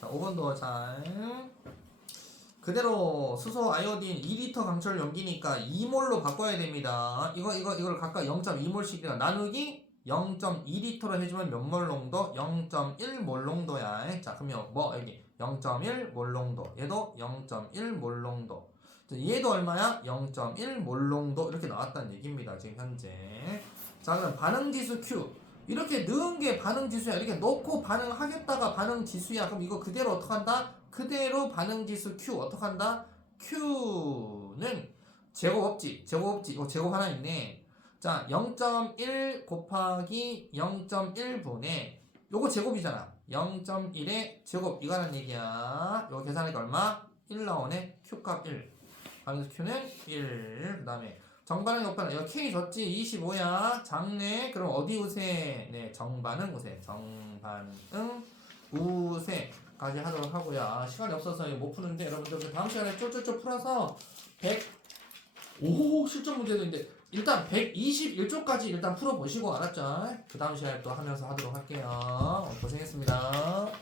자, 5번도 잘 그대로 수소 아이오딘 2리터 강철 용기니까 2몰로 바꿔야 됩니다. 이걸 각각 0.2몰씩이나 나누기 0.2리터로 해주면 몇 몰 농도? 0.1몰 농도야. 자, 그러면 뭐 여기 0.1몰 농도, 얘도 0.1몰 농도, 얘도 얼마야? 0.1몰 농도 이렇게 나왔다는 얘기입니다. 지금 현재. 자, 그럼 반응지수 Q 이렇게 넣은 게 반응지수야. 이렇게 넣고 반응하겠다가 반응지수야. 그럼 이거 그대로 어떡한다? 그대로 반응지수 Q 어떡한다? Q는 제곱 없지. 이거 제곱 하나 있네. 자, 0.1 곱하기 0.1분의 요거 제곱이잖아. 0.1의 제곱 이거라는 얘기야. 요거 계산하니까 얼마? 1 나오네. Q값 1. 반응지수 Q는 1. 그 다음에 정반응 역반응. 이거 K 줬지? 25야. 작네. 그럼 어디 우세? 네, 정반응 우세. 정반응 우세까지 하도록 하고요. 시간이 없어서 이거 못 푸는데 여러분들 다음 시간에 쫄쫄쫄 풀어서 105 실전 문제도 있는데 일단 121쪽까지 일단 풀어보시고 알았죠? 그 다음 시간에 또 하면서 하도록 할게요. 고생했습니다.